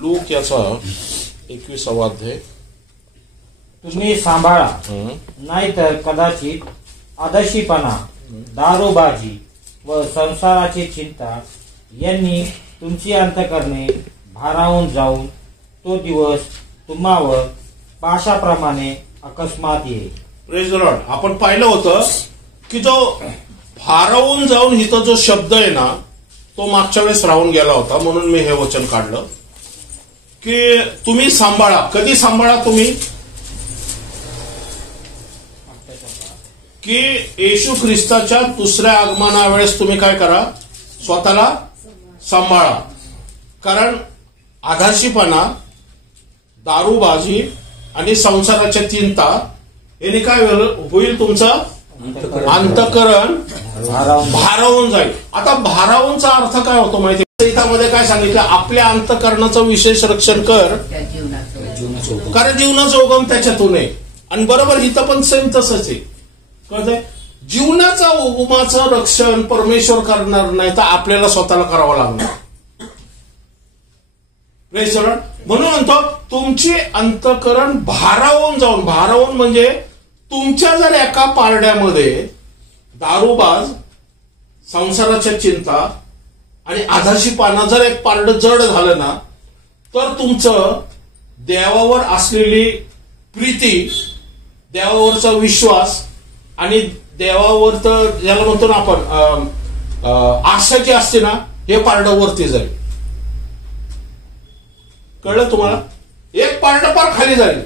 Look याचा 21वा अध्याय. तुम्ही सांभाळा, नाहीतर कदाचित आदर्शीपणा, दारूबाजी व संसाराची चिंता यांनी तुमची अंतःकरणे भारावून जाऊन तो दिवस तुम्हावर पाशाप्रमाणे अकस्मात येईल. Praise the Lord. आपण पाहिलं होतं की जो भारावून जाऊन इथं जो शब्द आहे ना तो मागच्या वेळेस राहून गेला होता, म्हणून मी हे वचन काढलं की तुम्ही सांभाळा. कधी सांभाळा तुम्ही? की येशू ख्रिस्ताच्या दुसऱ्या आगमनावेळेस तुम्ही काय करा? स्वतःला सांभाळा. कारण आधाशीपणा, दारूबाजी आणि संसाराच्या चिंता याने काय होईल? तुमचं अंतःकरण भारावून जाईल. आता भारावूनचा अर्थ काय होतो माहिती? गीतामध्ये काय सांगितलं? आपल्या अंतःकरणाचं विशेष रक्षण कर, कारण जीवनाचा उगम त्याच्यातून आहे. आणि बरोबर इथं पण सेम तसंच आहे. कळतंय? जीवनाचा उगमाचं रक्षण परमेश्वर करणार नाही तर आपल्याला स्वतःला करावं लागणार. म्हणून म्हणतो तुमची अंतःकरण भारावून जाऊन. भारावून म्हणजे तुमच्या जर एका पारड्यामध्ये दारूबाज, संसाराच्या चिंता आणि आधाशीपणा जर एक पारडं जड झालं ना तर तुमचं देवावर असलेली प्रीती, देवावरचा विश्वास आणि देवावर तर ज्याला म्हणतो ना आपण आशा जी असते ना, हे पारडं वरती जाईल. कळलं तुम्हाला? एक पारडं पार खाली जाईल.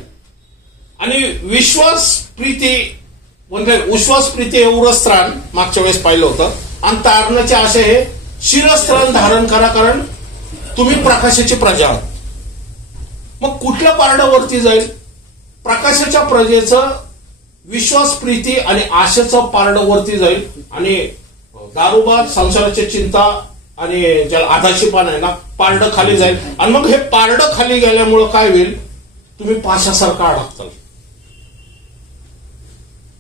आणि विश्वास प्रीती म्हणजे विश्वास प्रीती हे उरस्त्राण मागच्या वेळेस पाहिलं होतं. आणि तारणाची आशा हे शिरस्त्राण धारण करा, कारण तुम्ही प्रकाशाची प्रजा आहात. मग कुठल्या पारडं वरती जाईल? प्रकाशाच्या प्रजेचं विश्वास प्रीती आणि आशेचं पारडं वरती जाईल. आणि दारूबाज, संसाराची चिंता आणि ज्याला आधाशीपणा आहे ना, पारडं खाली जाईल. आणि मग हे पारडं खाली गेल्यामुळं काय होईल? तुम्ही पाशासारखं अडकताल.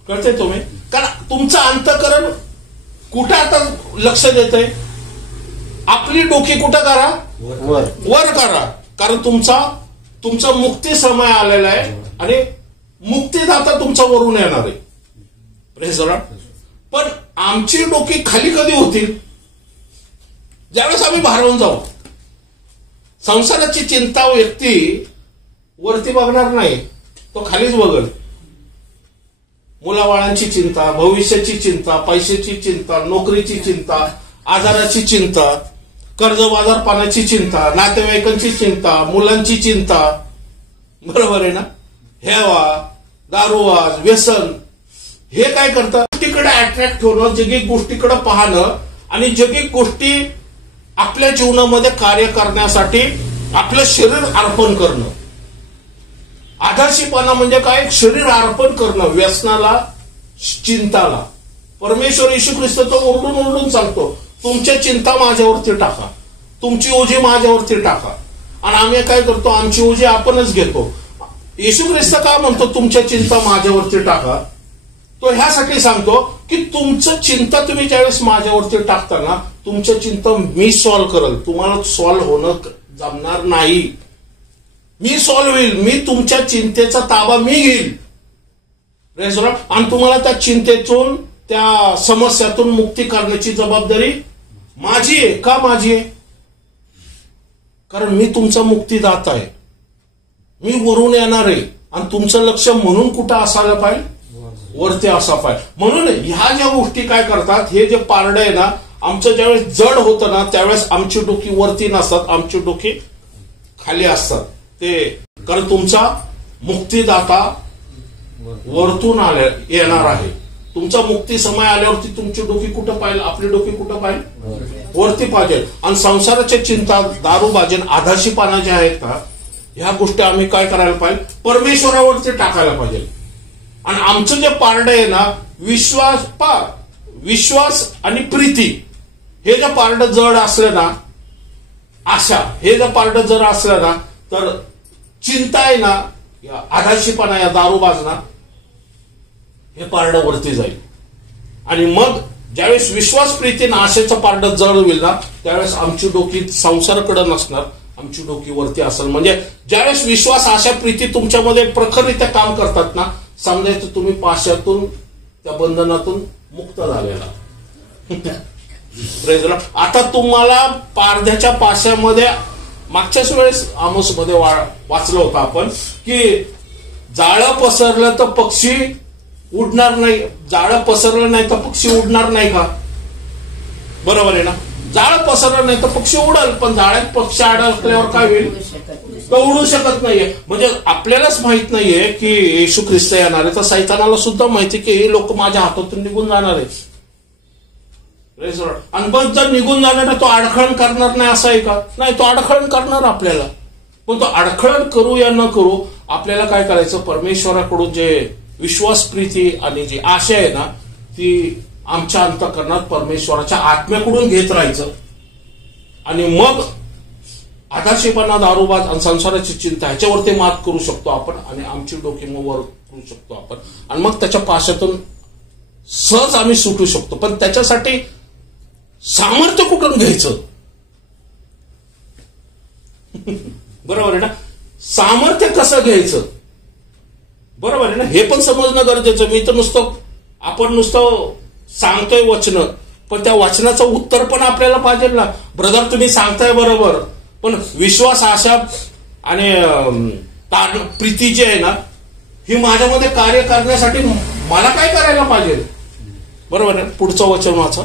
कळतंय तुम्ही? कारण तुमचं अंतःकरण कुठं आता लक्ष देतंय? आपली डोकी कुठं करा? वर करा. कारण तुमचा मुक्ती समय आलेला आहे आणि मुक्तीदाता तुमचा वरून येणार आहे. Praise the Lord. पण आमची डोकी खाली कधी होतील? ज्यावेळेस आम्ही भारावून जाऊ. संसाराची चिंता व्यक्ती वरती बघणार नाही, तो खालीच बघल. मुलाबाळांची चिंता, भविष्याची चिंता, पैशाची चिंता, नोकरीची चिंता, आजाराची चिंता, कर्जबाजारपणाची चिंता, नातेवाईकांची चिंता, मुलांची चिंता. बरोबर आहे ना? हेवा, दारूवाज, व्यसन हे काय करतं? गोष्टीकडे अट्रॅक्ट होणं, जगिक गोष्टीकडे पाहणं आणि जगिक गोष्टी आपल्या जीवनामध्ये कार्य करण्यासाठी आपलं शरीर अर्पण करणं. आधाशीपणा म्हणजे काय? शरीर अर्पण करणं व्यसनाला, चिंताला. परमेश्वर येशू ख्रिस्त तो ओरडून सांगतो, तुमच्या चिंता माझ्यावरती टाका, तुमची ओझी माझ्यावरती टाका. आणि आम्ही काय करतो? आमची ओझी आपणच घेतो. येशू ख्रिस्त काय म्हणतो? तुमच्या चिंता माझ्यावरती टाका. तो ह्यासाठी सांगतो की तुमचं चिंता तुम्ही ज्यावेळेस माझ्यावरती टाकता ना, तुमच्या चिंता मी सॉल्व्ह करल. तुम्हाला सॉल्व्ह होणं जमणार नाही. मी सॉल्व्ह होईल. मी तुमच्या चिंतेचा ताबा मी घेईल. आणि तुम्हाला त्या चिंतेतून, त्या समस्यातून मुक्ती करण्याची जबाबदारी माझी आहे. का माझी आहे? कारण मी तुमचा मुक्तीदाता आहे. मी वरून येणार आहे. आणि तुमचं लक्ष म्हणून कुठं असायला पाहिजे? वरती असा पाहिजे. म्हणून ह्या ज्या गोष्टी काय करतात, हे जे पारडं आहे ना, आमचं ज्यावेळेस जड होतं ना त्यावेळेस आमची डोकी वरती नसतात, आमची डोकी खाली असतात. ते कारण तुमचा मुक्तीदाता वरतून येणार आहे. तुमचा मुक्ती समय आल्यावरती तुमची डोकी कुठं पाहिजे? आपली डोकी कुठं पाहिजे? वरती पाहिजे. आणि संसाराच्या चिंता, दारूबाजी, आधाशीपणा ज्या आहेत का, ह्या गोष्टी आम्ही काय करायला पाहिजे? परमेश्वरावरती टाकायला पाहिजे. आणि आमचं जे पारडं आहे ना, विश्वास आणि प्रीती हे जे पारडं जड असलं ना, आशा हे जर पारडं जर असलं ना, तर चिंता आहे ना, आधाशीपणा, या दारूबाजना हे पारडं वरती जाईल. आणि मग ज्यावेळेस विश्वास प्रीतीनं आशेचं पारडं जड होईल ना, त्यावेळेस आमची डोकी संसाराकडे नसणार, आमची डोकी वरती असेल. म्हणजे ज्यावेळेस विश्वास, आशा, प्रीती तुमच्यामध्ये प्रखररित्या काम करतात ना, समजायचं तुम्ही पाशातून, त्या बंधनातून मुक्त झालेला. आता तुम्हाला पारध्याच्या पाशामध्ये, मागच्याच वेळेस आमोस मध्ये वाचलं होतं आपण की जाळं पसरलं तर पक्षी उडणार नाही, जाळं पसरलं नाही तर पक्षी उडणार नाही का? बरोबर आहे ना? जाळं पसरलं नाही तर पक्षी उडल, पण जाळ्यात पक्षी अडकल्यावर काय होईल? तो उडू शकत नाहीये. म्हणजे आपल्यालाच माहित नाहीये की येशू ख्रिस्त येणार आहे, तर सैतानाला सुद्धा माहिती की हे लोक माझ्या हातातून निघून जाणार आहेत. आणि बस जर निघून जाणार आहे तो अडखळण करणार नाही असं आहे का? नाही, तो अडखळण करणार आपल्याला. पण तो अडखळण करू या न करू, आपल्याला काय करायचं? परमेश्वराकडून जे विश्वास, प्रीती आणि जी आशा आहे ना, ती आमच्या अंतःकरणात परमेश्वराच्या आत्म्याकडून घेत राहायचं. आणि मग आधारशीपणा, दारूबाज आणि संसाराची चिंता ह्याच्यावरती मात करू शकतो आपण, आणि आमची डोकी मग वर करू शकतो आपण, आणि मग त्याच्या पाशातून सहज आम्ही सुटू शकतो. पण त्याच्यासाठी सामर्थ्य कुठून घ्यायचं? बरोबर आहे ना? सामर्थ्य कसं घ्यायचं? बरोबर आहे ना? हे पण समजणं गरजेचं. मी तर आपण नुसतं सांगतोय वचन, पण त्या वचनाचं उत्तर पण आपल्याला पाहिजे ना. ब्रदर तुम्ही सांगताय बरोबर, पण विश्वास, आशा आणि प्रीती जी आहे ना, ही माझ्यामध्ये कार्य करण्यासाठी मला काय करायला पाहिजे? बरोबर आहे? पुढचं वचन वाचा.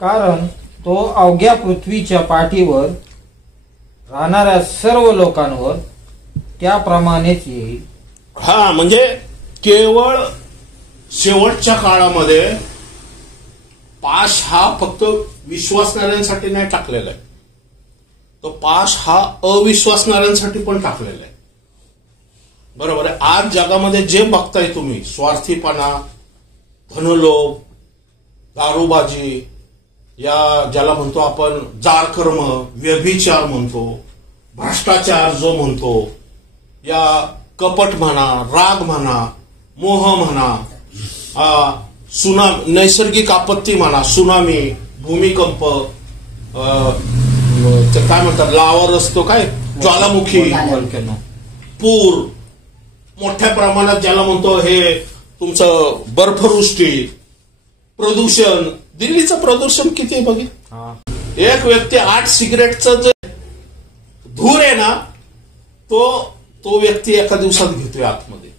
कारण तो अवघ्या पृथ्वीच्या पाठीवर राहणाऱ्या सर्व लोकांवर त्याप्रमाणेच येईल. हा, म्हणजे केवळ शेवटच्या काळामध्ये पाश हा फक्त विश्वासणाऱ्यांसाठी नाही टाकलेला आहे, तो पाश हा अविश्वासणाऱ्यांसाठी पण टाकलेला आहे. बरोबर आहे? आज जगामध्ये जे बघताय तुम्ही, स्वार्थीपणा, धनलोभ, दारूबाजी, या ज्याला म्हणतो आपण जारकर्म, व्यभिचार म्हणतो, भ्रष्टाचार जो म्हणतो, या कपट म्हणा, राग म्हणा, मोह म्हणा, नैसर्गिक आपत्ती म्हणा, सुनामी, भूमिकंप, काय म्हणतात, लावर असतो काय, ज्वालामुखी, पूर, मोठ्या प्रमाणात ज्याला म्हणतो हे तुमचं बर्फवृष्टी, प्रदूषण. दिल्लीचं प्रदूषण किती आहे बघितलं? एक व्यक्ती 8 सिगरेटचं जे धूर आहे ना, तो व्यक्ती एका दिवसात घेतोय आतमध्ये.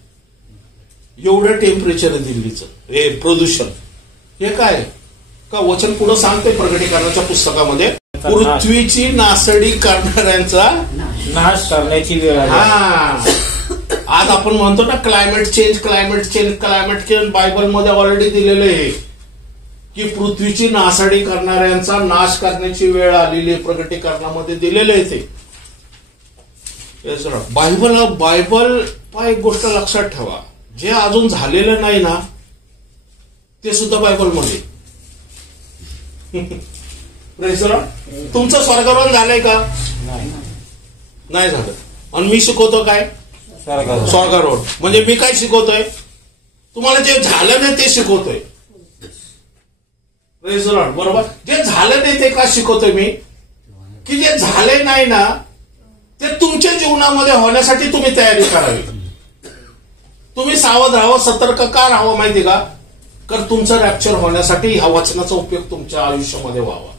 एवढं टेम्परेचर आहे दिल्लीचं हे प्रदूषण. हे काय का वचन पुढे सांगते प्रकटीकरणाच्या पुस्तकामध्ये, पृथ्वीची नासडी करणाऱ्यांचा नाश करण्याची वेळ आहे. हा, आज आपण म्हणतो ना क्लायमेट चेंज, बायबलमध्ये ऑलरेडी दिलेलं आहे की पृथ्वीची नासाडी करणाऱ्यांचा नाश करण्याची वेळ आलेली आहे. प्रकटीकरणामध्ये दिलेलं आहे ते. बायबल एक गोष्ट लक्षात ठेवा, जे अजून झालेलं नाही ना ते सुद्धा बायबलमध्ये. तुमचं स्वर्गारोहण झालंय का? नाही झालं. आणि मी शिकवतो काय? स्वर्गारोहण. म्हणजे मी काय शिकवतोय? तुम्हाला जे झालं नाही ते शिकवतोय. बरोबर? जे झालं नाही ते का शिकवतोय मी? की जे झाले नाही ना ते तुमच्या जीवनामध्ये होण्यासाठी तुम्ही तयारी करावी. तुम्ही सावध राहावं, सतर्क का राहावं माहिती का? तर तुमचं रॅप्चर होण्यासाठी ह्या वचनाचा उपयोग तुमच्या आयुष्यामध्ये व्हावा.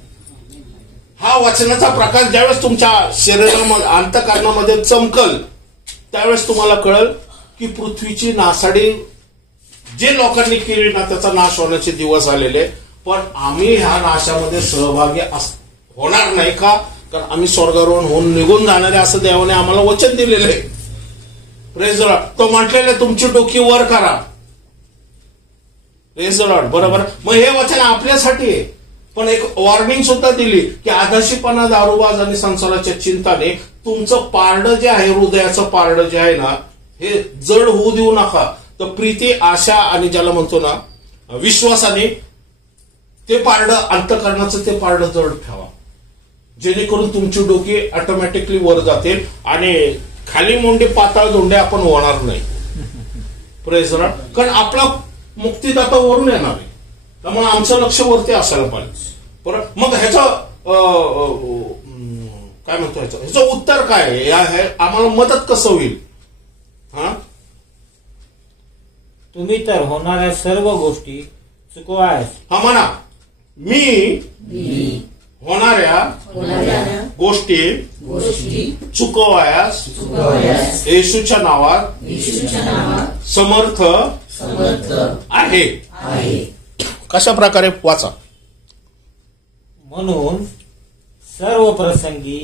हा वचनाचा प्रकाश ज्यावेळेस तुमच्या शरीरामध्ये, अंतःकरणामध्ये चमकल, त्यावेळेस तुम्हाला कळल की पृथ्वीची नासाडी जे लोकांनी केली ना त्याचा नाश होण्याचे दिवस आलेले. पण आम्ही ह्या नाशामध्ये सहभागी होणार नाही का? कारण आम्ही स्वर्गारोहण होऊन निघून जाणारे असं देवाने आम्हाला वचन दिलेलं आहे. Praise the Lord. तो म्हटलेलं आहे तुमची डोकी वर करा. Praise the lord. बरोबर? मग हे वचन आपल्यासाठी आहे, पण एक वॉर्निंग सुद्धा दिली की आधाशीपणा, दारूबाज आणि संसाराच्या चिंताने तुमचं पारडं जे आहे, हृदयाचं पारडं जे आहे ना, हे जड होऊ देऊ नका. तर प्रीती, आशा आणि ज्याला म्हणतो ना विश्वासाने ते पारडं, अंतःकरणाचं ते पारडं जड ठेवा, जेणेकरून तुमची डोकी ऑटोमॅटिकली वर जातील आणि खाली मुंडे पाताळ धोंडे आपण होणार नाही. Praise the Lord. कारण आपला मुक्तिदाता वरून येणार आहे, त्यामुळे आमचं लक्ष वरती असायला पाहिजे. बरं, मग ह्याचा काय म्हणतो ह्याचं उत्तर काय आहे, आम्हाला मदत कसं होईल? हा, तुम्ही तर होणाऱ्या सर्व गोष्टी चुकवायस. हा म्हणा, मी होणाऱ्या गोष्टी चुकवायास येशूच्या नावात समर्थ आहे. कशा प्रकारे वाचा? म्हणून सर्व प्रसंगी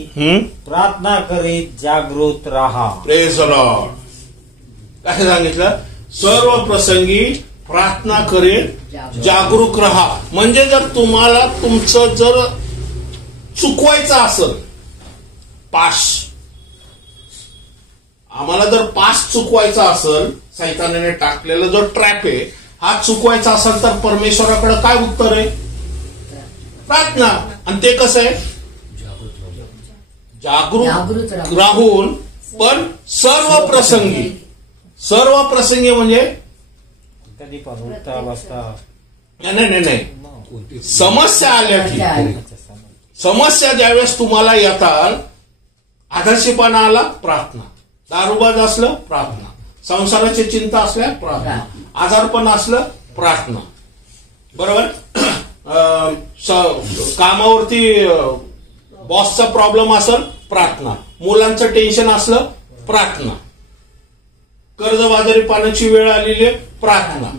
प्रार्थना करीत जागृत राहा. Praise the Lord. काय सांगितलं? सर्व प्रसंगी प्रार्थना करीत जागरूक राहा. म्हणजे जर तुम्हाला तुमचं जर चुकवायचं असेल पास, आम्हाला जर पास चुकवायचा असेल, सैतानाने टाकलेला जो ट्रॅप आहे हा चुकवायचा असेल, तर परमेश्वराकडे काय उत्तर आहे? प्रार्थना. आणि ते कसं आहे? जागरूक राहून, पण सर्व प्रसंगी म्हणजे कधी पण उठता बसता. नाही, समस्या आल्या की, समस्या ज्यावेळेस तुम्हाला येतात, आदर्शपणा आला प्रार्थना, दारूबाज असलं प्रार्थना, संसाराची चिंता असल्या प्रार्थना, आजारपण असलं प्रार्थना, बरोबर. कामावरती बॉसचा प्रॉब्लेम असेल प्रार्थना, मुलांचं टेन्शन असलं प्रार्थना, कर्जबाजारी पाण्याची वेळ आलेली प्रार्थना,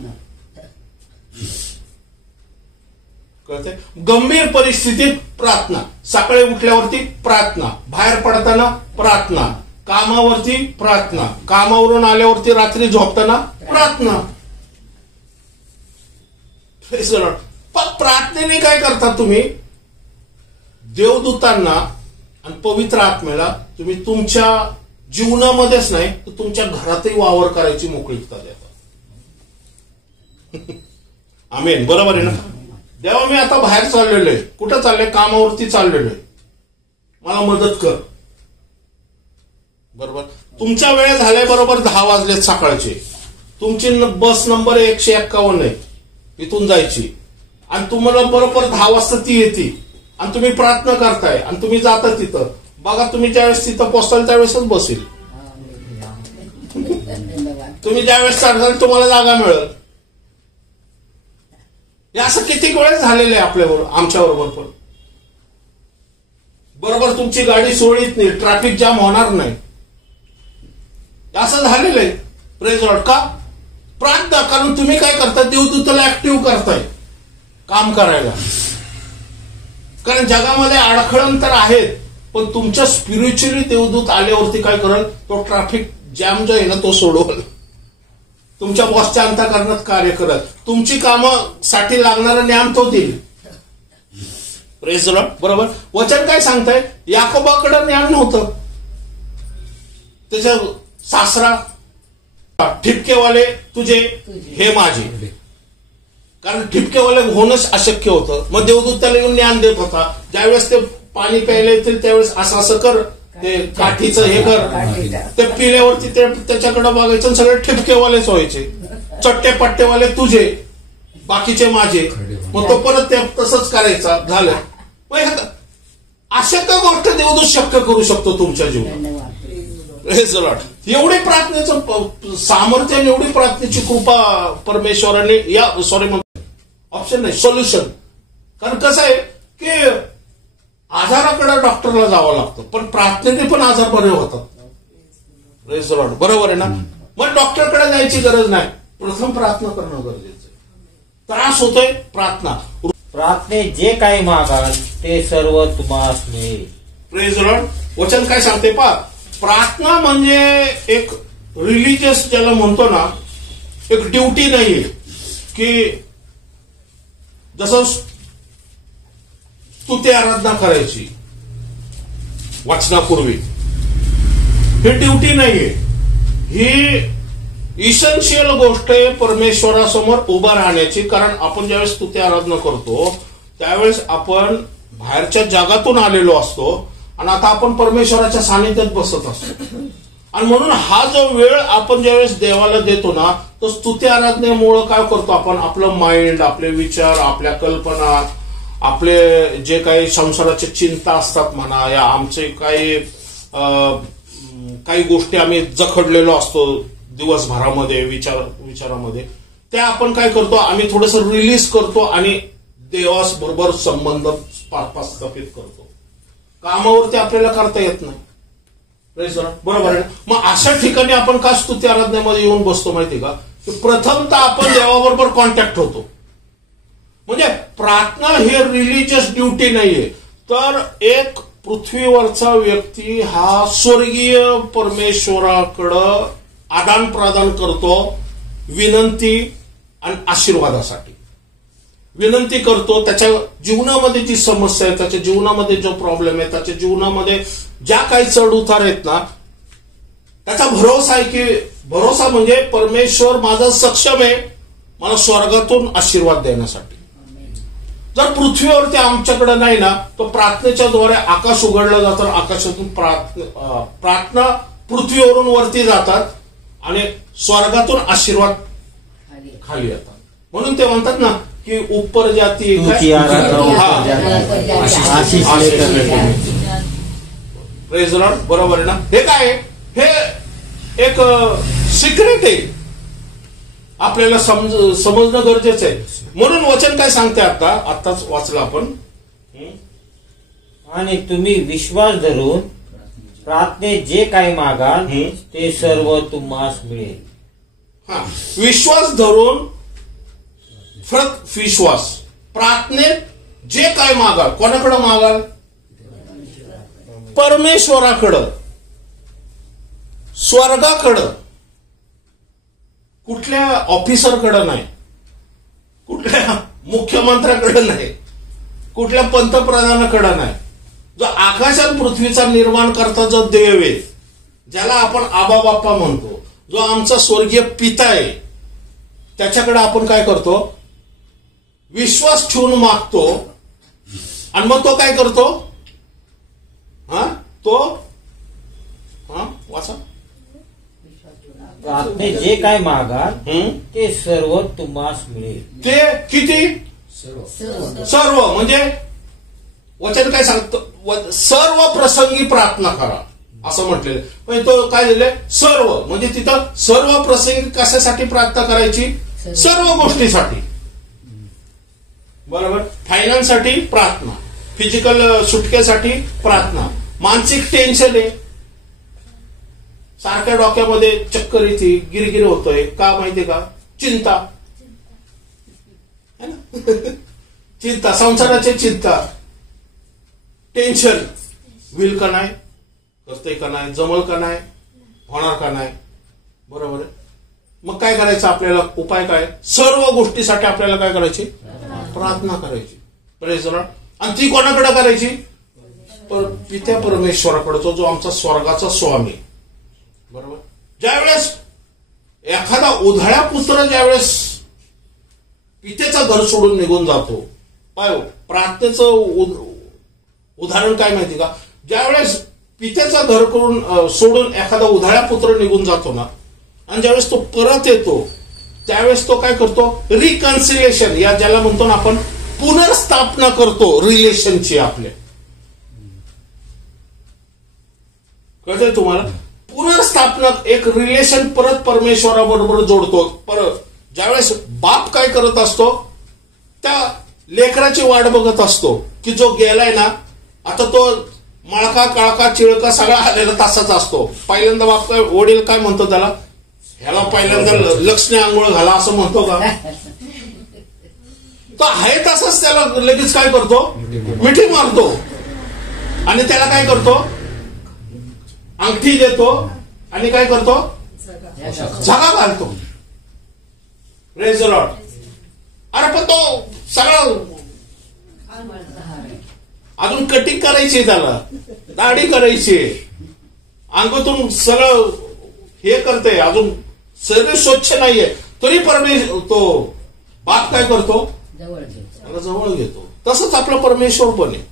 कळते, गंभीर परिस्थितीत प्रार्थना, सकाळी उठल्यावरती प्रार्थना, बाहेर पडताना प्रार्थना, कामावरती प्रार्थना, कामावरून आल्यावरती रात्री झोपताना प्रार्थना. पण प्रार्थनेने काय करता तुम्ही? देवदूतांना आणि पवित्र आत्म्याला तुम्ही तुमच्या जीवनामध्येच नाही तर तुमच्या घरातही वावर करायची मोकळीकता देता. आमेन. बरोबर आहे ना? देवा, मी आता बाहेर चाललेलो आहे. कुठं चाललंय? कामावरती चाललेलो आहे, मला मदत कर. बरोबर. तुमच्या वेळ झाल्या बरोबर 10 वाजलेत सकाळचे, तुमची बस नंबर 151 आहे, इथून जायची, आणि तुम्हाला बरोबर 10 वाजता ती येते, आणि तुम्ही प्रार्थना करताय आणि तुम्ही जाता तिथं. बघा, तुम्ही ज्यावेळेस तिथं पोहोचाल त्यावेळेसच बसेल. तुम्ही ज्यावेळेस चढाल तुम्हाला जागा मिळेल. हे असं किती वेळेस झालेलं आहे आपल्याबरोबर, आमच्या बरोबर पण. बरोबर तुमची गाडी सोडीत नाही, ट्रॅफिक जाम होणार नाही, असं झालेलं आहे. Praise Lord. का? प्रार्थना. कारण तुम्ही काय करता? देवदूताला ऍक्टिव्ह करताय काम करायला. कारण जगामध्ये अडखळण तर आहेत, पण तुमच्या स्पिरिच्युअली देवदूत आल्यावरती काय करेल? तो ट्रॅफिक जॅम जो आहे ना तो सोडवल, तुमच्या बॉसच्या अंतःकरणात कार्य करत, तुमची कामासाठी लागणारं ज्ञान तो देईल. Praise the lord. बरोबर. वचन काय सांगताय? याकोबाकडे ज्ञान नव्हतं, त्याच्या सासरा ठिपकेवाले तुझे हे माझे, कारण ठिपकेवाले होणंच अशक्य होतं. मग देवदूत त्याला येऊन ज्ञान देत होता. ज्यावेळेस ते पाणी प्यायला येतील त्यावेळेस असं असं कर, ते काठीचं हे कर, ते पिल्यावरती ते त्याच्याकडे बघायचं, सगळे ठिपकेवालेच व्हायचे. चट्टे पट्टेवाले तुझे, बाकीचे माझे. मग तो परत ते तसंच करायचा. झालं. अशक्य गोष्ट देवदूत शक्य करू शकतो तुमच्या जीवनात. एवढी प्रार्थनेचं सामर्थ्य, एवढी प्रार्थनेची कृपा परमेश्वराने, या सॉरी ऑप्शन नाही, सोल्युशन. कारण कसं आहे की आजाराकडे डॉक्टरला जावं लागतं, पण प्रार्थनेने पण आजार बरे होतात. Praise the lord. बरोबर आहे ना? मग डॉक्टरकडे जायची गरज नाही, प्रथम प्रार्थना करणं गरजेचं आहे. त्रास होतोय, प्रार्थना. प्रार्थनेत जे काही मागाल ते सर्व तुम्हास मिळेल. Praise the Lord. वचन काय सांगते पहा, प्रार्थना म्हणजे एक रिलिजियस ज्याला म्हणतो ना, एक ड्युटी नाहीये की जसं स्तुती आराधना करायची वाचनापूर्वी, ही ड्युटी नाहीये. ही इसेन्शियल गोष्ट आहे परमेश्वरासमोर उभा राहण्याची. कारण आपण ज्यावेळेस स्तुती आराधना करतो त्यावेळेस आपण बाहेरच्या जगातून आलेलो असतो आणि आता आपण परमेश्वराच्या सानिध्यात बसत असतो. आणि म्हणून हा जो वेळ आपण ज्यावेळेस देवाला देतो ना, तो स्तुती आराधनेमुळे काय करतो आपण? आपलं माइंड, आपले विचार, आपल्या कल्पना, आपले जे काही संसाराच्या चिंता असतात म्हणा, या आमचे काही गोष्टी आम्ही जखडलेलो असतो दिवसभरामध्ये विचारामध्ये, त्या आपण काय करतो, आम्ही थोडंसं रिलीज करतो आणि देवाबरोबर संबंध प्रस्थापित करतो. कामावरती आपल्याला करता येत नाही. बरोबर आहे. मग अशा ठिकाणी आपण का स्तुती आराधनेमध्ये येऊन बसतो माहिती का, की प्रथमतः आपण देवाबरोबर कॉन्टॅक्ट होतो. म्हणजे प्रार्थना हे रिलिजियस ड्युटी नाहीये, तर एक पृथ्वीवरचा व्यक्ती हा स्वर्गीय परमेश्वराकडं आदान प्रदान करतो विनंती आणि आशीर्वादासाठी. विनंती करतो, त्याच्या जीवनामध्ये जी समस्या आहे, त्याच्या जीवनामध्ये जो प्रॉब्लेम आहे, त्याच्या जीवनामध्ये ज्या काही चढ उतार आहेत ना, त्याचा भरोसा आहे की भरोसा म्हणजे परमेश्वर माझा सक्षम आहे मला स्वर्गातून आशीर्वाद देण्यासाठी. जर पृथ्वीवरती आमच्याकडे नाही ना, तो प्रार्थनेच्या द्वारे आकाश उघडलं जातं, आकाशातून प्रार्थना पृथ्वीवरून वरती जातात आणि स्वर्गातून आशीर्वाद खाली येतात. म्हणून ते म्हणतात ना की उपर जाती प्रेज लॉर्ड. बरोबर आहे ना. हे काय, हे एक सिक्रेट आहे, आपल्याला समजणं गरजेचं आहे. म्हणून वचन काय सांगते, आताच वाचलं आपण, आणि तुम्ही विश्वास धरून प्रार्थनेत जे काही मागाल ते सर्व तुम्हास मिळेल. हा, विश्वास धरून विश्वास प्रार्थनेत जे काय मागाल, कोणाकडे मागाल, परमेश्वराकडं, स्वर्गाकडं, कुठल्या ऑफिसरकडं नाही, कुठल्या मुख्यमंत्र्याकडे नाही, कुठल्या पंतप्रधानाकडे नाही. जो आकाश आणि पृथ्वीचा निर्माण करता जो देव आहे, ज्याला आपण आबा बाप्पा म्हणतो, जो आमचा स्वर्गीय पिता आहे, त्याच्याकडे आपण काय करतो, विश्वास ठेवून मागतो. आणि मग तो काय करतो, वाचा, प्रार्थनेत जे काय मागाल ते सर्व तुम्हास मिळेल. ते किती, सर्व म्हणजे वचन काय सांगतो, सर्व प्रसंगी प्रार्थना करा असं म्हटलेलं. म्हणजे तो काय दिले, सर्व म्हणजे तिथं सर्व प्रसंगी कशासाठी प्रार्थना करायची, सर्व गोष्टीसाठी. बरोबर. फायनान्ससाठी प्रार्थना, फिजिकल सुटकेसाठी प्रार्थना, मानसिक टेन्शन आहे, सारख्या डोक्यामध्ये चक्कर येते, गिरगिर होतोय, का माहितीये का, चिंता है ना चिंता, संसाराची चिंता, टेन्शन, होईल का नाही, करतोय का नाही, जमल का नाही, होणार का नाही. बरोबर आहे. मग काय करायचं, आपल्याला उपाय काय, सर्व गोष्टीसाठी आपल्याला काय करायची, प्रार्थना करायची. Praise Lord. आणि ती कोणाकडे करायची, पित्या परमेश्वराकडे, जो आमचा स्वर्गाचा स्वामी. बरोबर. ज्यावेळेस एखादा उधाळ्या पुत्र ज्यावेळेस पित्याचं घर सोडून निघून जातो, प्रार्थनेचं उदाहरण काय माहिती का, ज्यावेळेस पित्याचं घर करून सोडून एखादा उधाळ्या पुत्र निघून जातो ना, आणि ज्यावेळेस तो परत येतो, त्यावेळेस तो काय करतो, रिकन्सिलेशन, या ज्याला म्हणतो ना आपण, पुनर्स्थापना करतो रिलेशनची आपल्या. कळतंय तुम्हाला, पुनर्स्थापना, एक रिलेशन परत परमेश्वराबरोबर जोडतो. परत ज्यावेळेस बाप काय करत असतो, त्या लेकराची वाट बघत असतो की जो गेलाय ना, आता तो मळका काळका चिळका सगळा आलेला तासाचा असतो. पहिल्यांदा बाप काय, वडील काय म्हणतो त्याला, ह्याला पहिल्यांदा लक्षणे आंघोळ घाला असं म्हणतो का, तो आहे तसंच त्याला लगेच काय करतो, मिठी मारतो आणि त्याला काय करतो, अंगठी देतो आणि काय करतो, झगा घालतो. Praise the Lord. अरे पण तो सगळा अजून कटिंग करायची, त्याला दाढी करायची, अंगातून सगळं हे करते, अजून शरीर स्वच्छ नाहीये, तरी परमेश्वर तो बाप काय करतो, त्याला जवळ घेतो. तसंच आपला परमेश्वर पण आहे.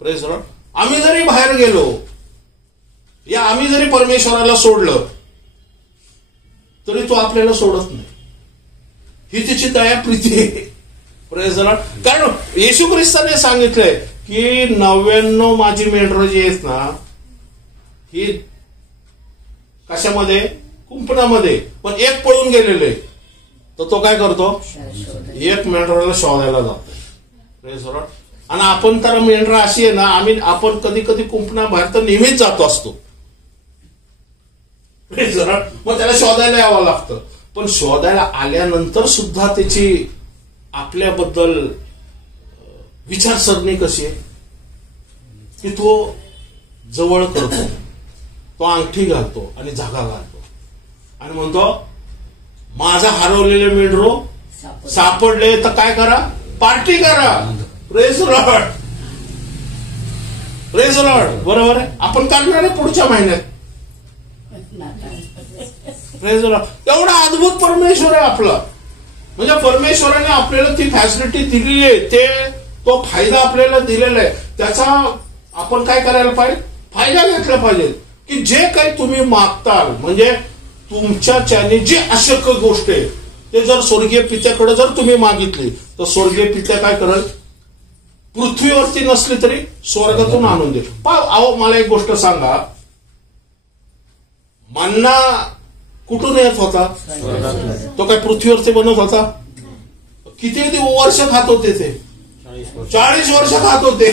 Praise the Lord. आम्ही जरी बाहेर गेलो, या आम्ही जरी परमेश्वराला सोडलं, तरी तो आपल्याला सोडत नाही. ही तिची दया प्रीती आहे. Praise the Lord. कारण येशू ख्रिस्ताने सांगितलंय की 99 माझी मेंढरं जी आहेत ना ही कशामध्ये, कुंपणामध्ये, पण एक पळून गेलेले, तर तो काय करतो, एक मेंढराला शोधायला जातो. Praise the Lord. आणि आपण तर मेंढरा अशी आहे ना, आपण कधी कधी कुंपणाबाहेर तर नेहमीच जातो असतो. Praise the Lord. मग त्याला शोधायला यावं लागतं. पण शोधायला आल्यानंतर सुद्धा त्याची आपल्याबद्दल विचारसरणी कशी आहे की तो जवळ करतो, तो अंगठी घालतो आणि जागा घालतो आणि म्हणतो माझा हरवलेले मेंढरो सापडले तर काय करा, पार्टी करा. Praise the Lord. Praise the lord. बरोबर आहे. आपण करणार आहे पुढच्या महिन्यात. Praise the Lord. एवढा अद्भुत परमेश्वर आहे आपला. म्हणजे परमेश्वराने आपल्याला ती फॅसिलिटी दिली आहे, तो फायदा आपल्याला दिलेला आहे, त्याचा आपण काय करायला पाहिजे, फायदा घेतला पाहिजे. की जे काही तुम्ही मागताल, म्हणजे तुमच्याच्याने जी अशक्य गोष्ट आहे ते जर स्वर्गीय पित्याकडे जर तुम्ही मागितली तर स्वर्गीय पित्या काय करेल, पृथ्वीवरती नसली तरी स्वर्गातून आणून देईल. अहो मला एक गोष्ट सांगा, मन्ना कुठून येत होता, तो काय पृथ्वीवरती बनत होता. किती वर्ष खात होते ते, 40 वर्ष खात होते.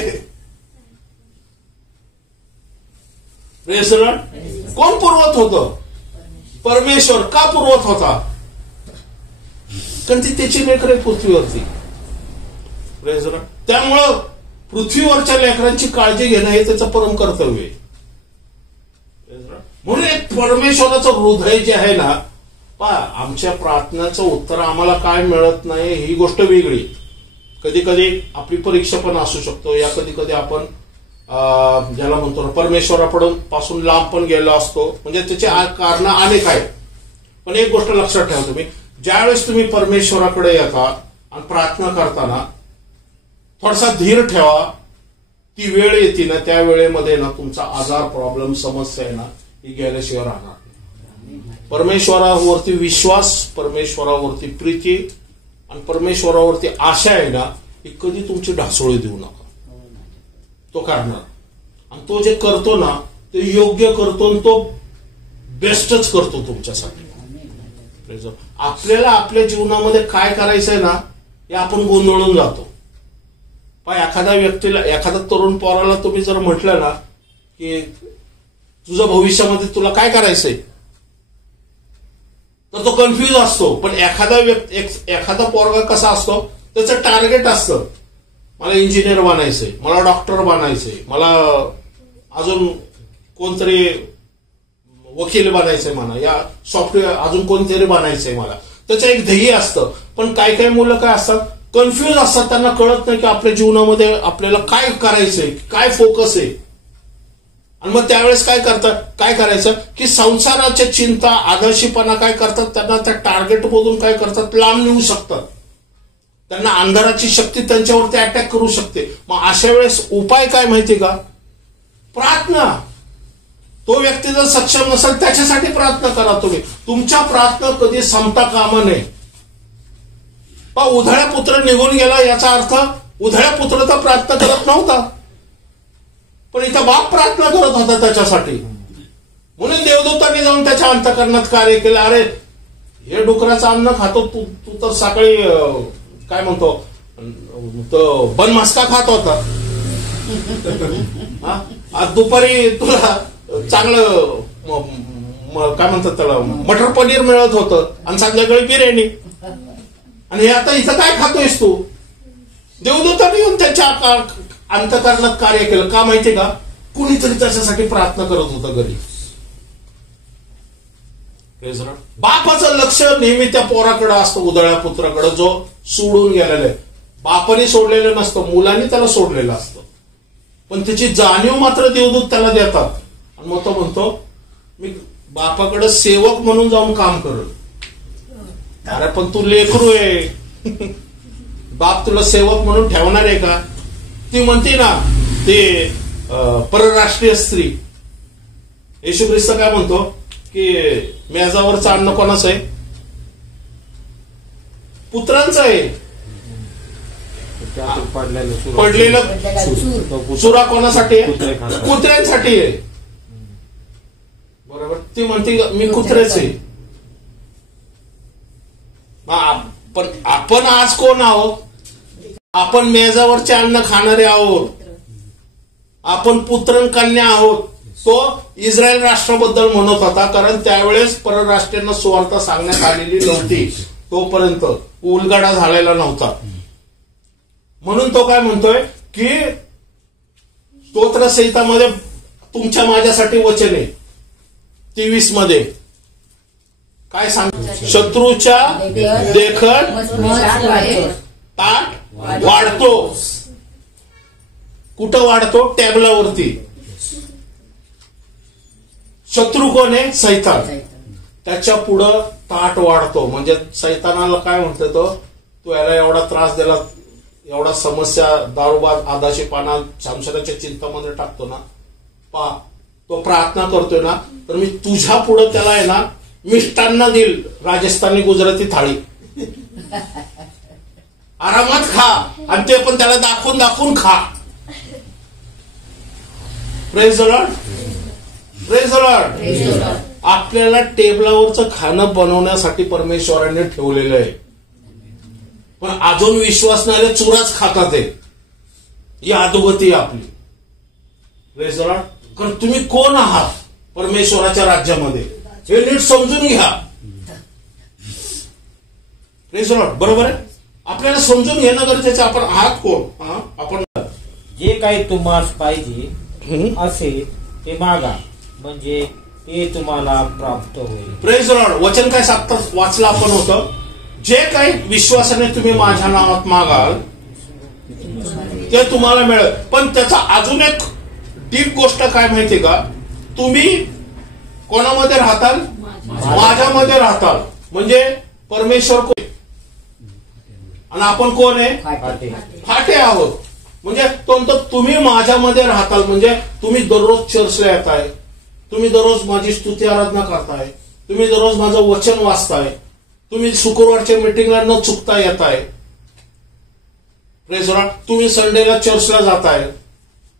कोण पुरवत होतं, परमेश्वर. का पुरवत होता, कारण ती त्याची लेकरं पृथ्वीवरती. त्यामुळं पृथ्वीवरच्या लेकरांची काळजी घेणं हे त्याचं परम कर्तव्य आहे. म्हणून एक परमेश्वराचं हृदय जे आहे ना, आमच्या प्रार्थनेचं उत्तर आम्हाला काय मिळत नाही ही गोष्ट वेगळी. कधी कधी आपली परीक्षा पण असू शकतो, या कधी कधी आपण ज्याला म्हणतो ना परमेश्वरापासून लांब पण गेलो असतो, म्हणजे त्याचे कारण अनेक आहेत. पण एक गोष्ट लक्षात ठेवा, तुम्ही ज्यावेळेस तुम्ही परमेश्वराकडे येता आणि प्रार्थना करताना थोडासा धीर ठेवा. ती वेळ येते ना, त्या वेळेमध्ये ना तुमचा आजार, प्रॉब्लेम, समस्या आहे ना ही गेल्याशिवाय राहणार नाही. परमेश्वरावरती विश्वास, परमेश्वरावरती प्रीती आणि परमेश्वरावरती आशा आहे ना, ही कधी तुमची ढासळी देऊ नका. तो करणार, आणि तो जे करतो ना ते योग्य करतो आणि तो बेस्टच करतो तुमच्यासाठी. आपल्याला आपल्या जीवनामध्ये काय करायचंय ना हे आपण गोंधळून जातो. एखाद्या व्यक्तीला, एखाद्या तरुण पोराला तुम्ही जर म्हटलं ना की तुझं भविष्यामध्ये तुला काय करायचंय, तर तो कन्फ्युज असतो. पण एखादा पोरगा कसा असतो, त्याचं टार्गेट असतं, मला इंजिनियर बनायचंय, मला डॉक्टर बनायचंय, मला अजून कोणतरी वकील बनायचंय, म्हणा या सॉफ्टवेअर अजून कोणतरी बनायचंय मला. त्याचं एक ध्येय असतं. पण काही काही मुलं काय असतात, कन्फ्युज असतात, त्यांना कळत नाही की आपल्या जीवनामध्ये आपल्याला काय करायचंय, काय फोकस आहे. आणि मग त्यावेळेस काय करायचं की संसाराच्या चिंता, आदर्शीपणा काय करतात, त्यांना त्या टार्गेट मधून काय करतात, लांब नेऊ शकतात. त्यांना अंधाराची शक्ती त्यांच्यावरती अटॅक करू शकते. मग अशा वेळेस उपाय काय माहिती का, प्रार्थना. तो व्यक्ती जर सक्षम नसेल त्याच्यासाठी प्रार्थना करा. तुम्ही तुमच्या प्रार्थना कधी संपता कामा नये. उधळ्या पुत्र निघून गेला याचा अर्थ उधळ्या पुत्र तर प्रार्थना करत नव्हता, पण इथं बाप प्रार्थना करत होता त्याच्यासाठी. म्हणून देवदूतांनी जाऊन त्याच्या अंतःकरणात कार्य केलं. अरे हे डुकराचं अन्न खातो तू तर सकाळी काय म्हणतो तो बनमास्का खात होता, आज दुपारी तुला चांगलं काय म्हणतात त्याला मटर पनीर मिळत होतं आणि संध्याकाळी बिर्याणी, आणि हे आता इथं काय खातोयस तू. देवदूतांनी येऊन त्याच्या अंतःकरणात कार्य केलं. का माहितीये का, कुणीतरी त्याच्यासाठी प्रार्थना करत होतं घरी. बापाचं लक्ष नेहमी त्या पोराकडे असतं, उधळ्या पुत्राकडे जो सोडून गेलेला आहे. बापाने सोडलेलं नसतं, मुलांनी त्याला सोडलेलं असतं. पण त्याची जाणीव मात्र देवदूत त्याला देतात. आणि मग तो म्हणतो मी बापाकडे सेवक म्हणून जाऊन काम करल. अरे पण तू लेकरू आहे, बाप तुला सेवक म्हणून ठेवणार आहे का. ती म्हणते ना ते परराष्ट्रीय स्त्री. येशू ख्रिस्त काय म्हणतो की मेजावरचं अन्न कोणाचं आहे, पुत्रांचं आहे. त्यातून पडलेलं सुरा कोणासाठी आहे? कुत्र्यांसाठी आहे. बरोबर. ती म्हणते मी कुत्रेच आहे. पण आपण आज कोण आहोत? आपण मेजावरचे अन्न खाणारे आहोत. आपण पुत्र कन्या आहोत. तो इस्रायल राष्ट्राबद्दल म्हणत होता, कारण त्यावेळेस परराष्ट्रीयांना सुवार्ता सांगण्यात आलेली नव्हती. तोपर्यंत उलगडा झालेला नव्हता. म्हणून तो काय म्हणतोय की स्तोत्र संहितामध्ये तुमच्या माझ्यासाठी वचन आहे. 23 मध्ये काय सांग? शत्रूच्या देखत ताट वाढतो. कुठं वाढतो? टेबलावरती. शत्रू कोण आहे? सैतान. त्याच्या पुढं ताट वाढतो. म्हणजे सैतानाला काय म्हणतो तो याला एवढा त्रास दिला, एवढा समस्या, दारूबाद, आदाशी पाना, संसाराच्या चिंतामध्ये टाकतो ना, तो प्रार्थना करतोय ना, तर मी तुझ्या पुढं त्याला आहे ना मिष्टान्न देईल. राजस्थानी गुजराती थाळी आरामात खा, आणि ते पण त्याला दाखवून दाखवून खा. Praise the Lord. Praise the Lord. आपल्याला टेबलावरचं खाणं बनवण्यासाठी परमेश्वराने ठेवलेलं आहे. पण अजून विश्वास नाही, चुराच खातात. ही अधोगती आपली. Praise the Lord. कारण तुम्ही कोण आहात परमेश्वराच्या राज्यामध्ये हे नीट समजून घ्या. Praise the lord. बरोबर आहे. आपल्याला समजून घेणं गरजेचं. आपण आहात कोण? आपण जे काही तुम्हाला पाहिजे असे ते मागा, म्हणजे ते तुम्हाला प्राप्त होईल. Praise the Lord. वचन काय सांगतात वाचलं आपण होतं, जे काही विश्वासाने तुम्ही माझ्या नावात मागाल ते तुम्हाला मिळेल. पण त्याचा अजून एक डीप गोष्ट काय माहितीये का? तुम्ही कोणामध्ये राहताल? माझ्यामध्ये राहताल. म्हणजे परमेश्वर कोण आणि आपण कोण आहे? फाटे आहोत. म्हणजे तुम्ही माझ्यामध्ये राहताल. म्हणजे तुम्ही दररोज चर्चला येताय, तुम्ही दररोज माझी स्तुती आराधना करताय, तुम्ही दररोज माझं वचन वाचताय, तुम्ही शुक्रवारच्या मीटिंगला न चुकता येताय. Praise the Lord. तुम्ही संडेला चर्चला जाताय.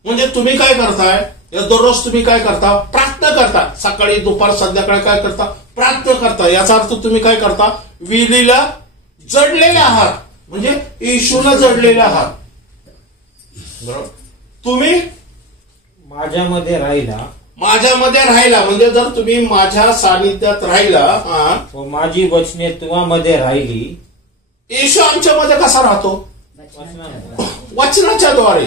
म्हणजे तुम्ही काय करताय? दररोज तुम्ही काय करता? प्रार्थना करता. सकाळी, दुपार, संध्याकाळी काय करता? प्रार्थना करता. याचा अर्थ तुम्ही काय करता? विलीला जडलेले आहात. म्हणजे येशूला जडलेले आहात. बरोबर. तुम्ही माझ्यामध्ये राहिला. माझ्यामध्ये राहिला म्हणजे जर तुम्ही माझ्या सानिध्यात राहिला, व माझी वचने तुम्हामध्ये राहिली. येशू आमच्यामध्ये कसा राहतो? वचनाच्या द्वारे.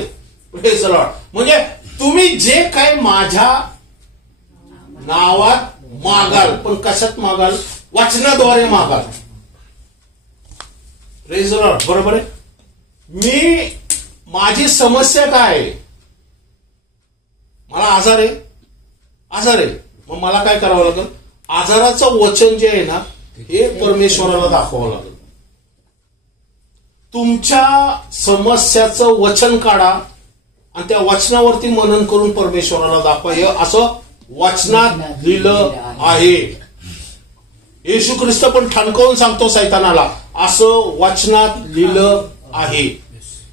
Praise the lord. म्हणजे तुम्ही जे काय माझ्या नावात मागाल, पण कशात मागाल? वचनाद्वारे मागाल. Praise the lord. बरोबर आहे. माझी समस्या काय आहे? मला आजार आहे. मग मला काय करावं लागेल? आजाराचं वचन जे आहे ना, हे परमेश्वराला दाखवावं लागेल. तुमच्या समस्याचं वचन काढा आणि त्या वचनावरती मनन करून परमेश्वराला दाखवा. हे असं वचनात लिहिलं आहे. येशू ख्रिस्त पण ठणकावून सांगतो सैतानाला, असं वचनात लिहिलं आहे.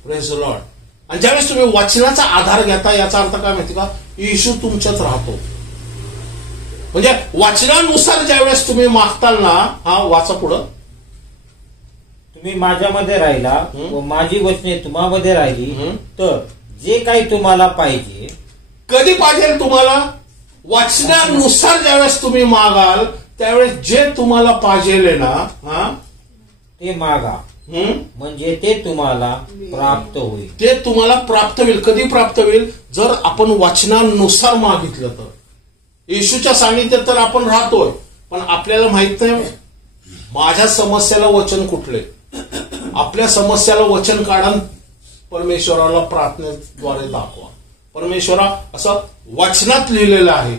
Praise the Lord. आणि ज्यावेळेस तुम्ही वचनाचा आधार घेता, याचा अर्थ काय माहिती का? येशू तुमच्यात राहतो. म्हणजे वचनानुसार ज्यावेळेस तुम्ही मागताल ना, वाचा पुढं. तुम्ही माझ्यामध्ये राहिला व माझी वचने तुम्हामध्ये राहिली, तर जे काही तुम्हाला पाहिजे. कधी पाहिजे तुम्हाला? वचनानुसार ज्यावेळेस तुम्ही मागाल त्यावेळेस जे तुम्हाला पाहिजे ना, ते मागा, म्हणजे ते तुम्हाला प्राप्त होईल. ते तुम्हाला प्राप्त होईल. कधी प्राप्त होईल? जर आपण वचनानुसार मागितलं तर. येशूच्या सानिध्यात तर आपण राहतोय, पण आपल्याला माहित नाही माझ्या समस्याला वचन कुठले. आपल्या समस्याला वचन काढा, परमेश्वराला प्रार्थनेद्वारे दाखवा. परमेश्वरा असं वचनात लिहिलेलं आहे,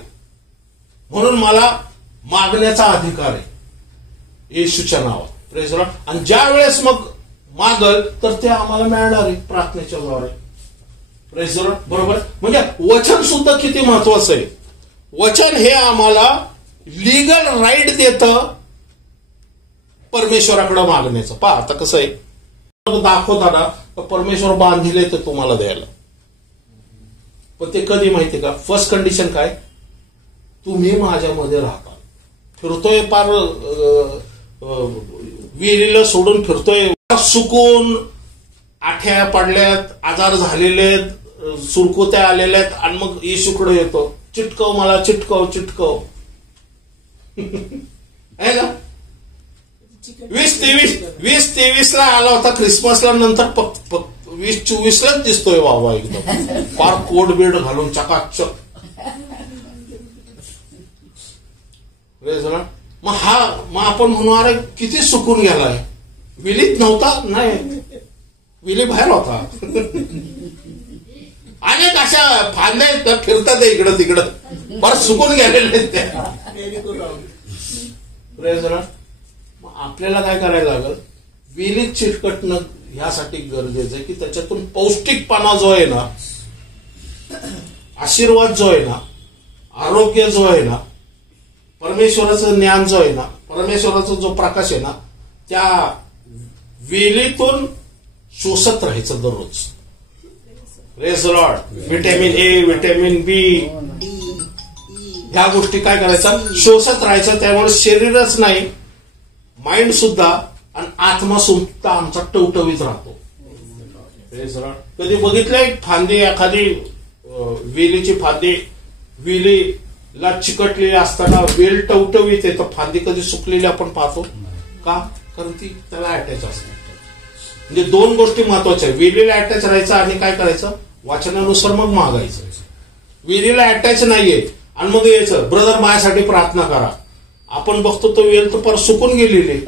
म्हणून मला मागण्याचा अधिकार आहे येशूच्या नावात. Praise the Lord. आणि ज्या वेळेस मग मागल तर ते आम्हाला मिळणार आहे प्रार्थनेच्या द्वारे. Praise the lord. बरोबर. म्हणजे वचन सुद्धा किती महत्वाचं आहे. वचन हे आम्हाला लीगल राईट देतं परमेश्वराकडे मागण्याचं. पहा आता कसं आहे, दाखवता ना परमेश्वर बांधिले ते तुम्हाला द्यायला. पण ते कधी माहितीये का? फर्स्ट कंडिशन काय? तुम्ही माझ्यामध्ये राहता. फिरतोय पार विहिरीला सोडून फिरतोय, सुकून आठ्या पडल्यात, आजार झालेले, सुरकुत्या आलेल्या आहेत, आणि मग येशूकडे येतो, चिटकव मला, चिटकव चिटकव. आहे ना? 2023 ला आला होता क्रिसमसला, नंतर 2024 दिसतोय बाबा एकदम फार कोट बीड घालून चकाचक. मग आपण म्हणू अरे किती सुकून गेलाय. विलीत नव्हता, नाही विली बाहेर होता. अनेक अशा फांद्या फिरतात इकडं तिकडं, फार सुकून गेलेले आहेत त्या. आपल्याला काय करायला लागल? विलीत चिटकटणं ह्यासाठी गरजेचं आहे की त्याच्यातून पौष्टिकपणा जो आहे ना, आशीर्वाद जो आहे ना, आरोग्य जो आहे ना, परमेश्वराचं ज्ञान जो आहे ना, परमेश्वराचा जो प्रकाश आहे ना, त्या वेलीतून शोषत राहायचं दररोज. Praise lord. Vitamin A, vitamin B, ह्या गोष्टी काय करायचं? शोषत राहायचं. त्यामुळे शरीरच नाही, माइंड सुद्धा आणि आत्मा सुद्धा आमचा टवटवीत राहतो. Praise Lord. कधी बघितलंय फांदी, एखादी वेलीची फांदी वेलीला चिकटलेली असताना वेल टवटवीत आहे, तर फांदी कधी सुकलेली आपण पाहतो का? कारण ती त्याला अटॅच असते. म्हणजे दोन गोष्टी महत्वाच्या आहेत. विहिरीला अटॅच राहायचं आणि काय करायचं? वाचनानुसार मग मागायचं. विहिरीला अटॅच नाहीये आणि मग यायचं, ब्रदर माझ्यासाठी प्रार्थना करा. आपण बघतो तो वेल तर पर सुकून गेलेली.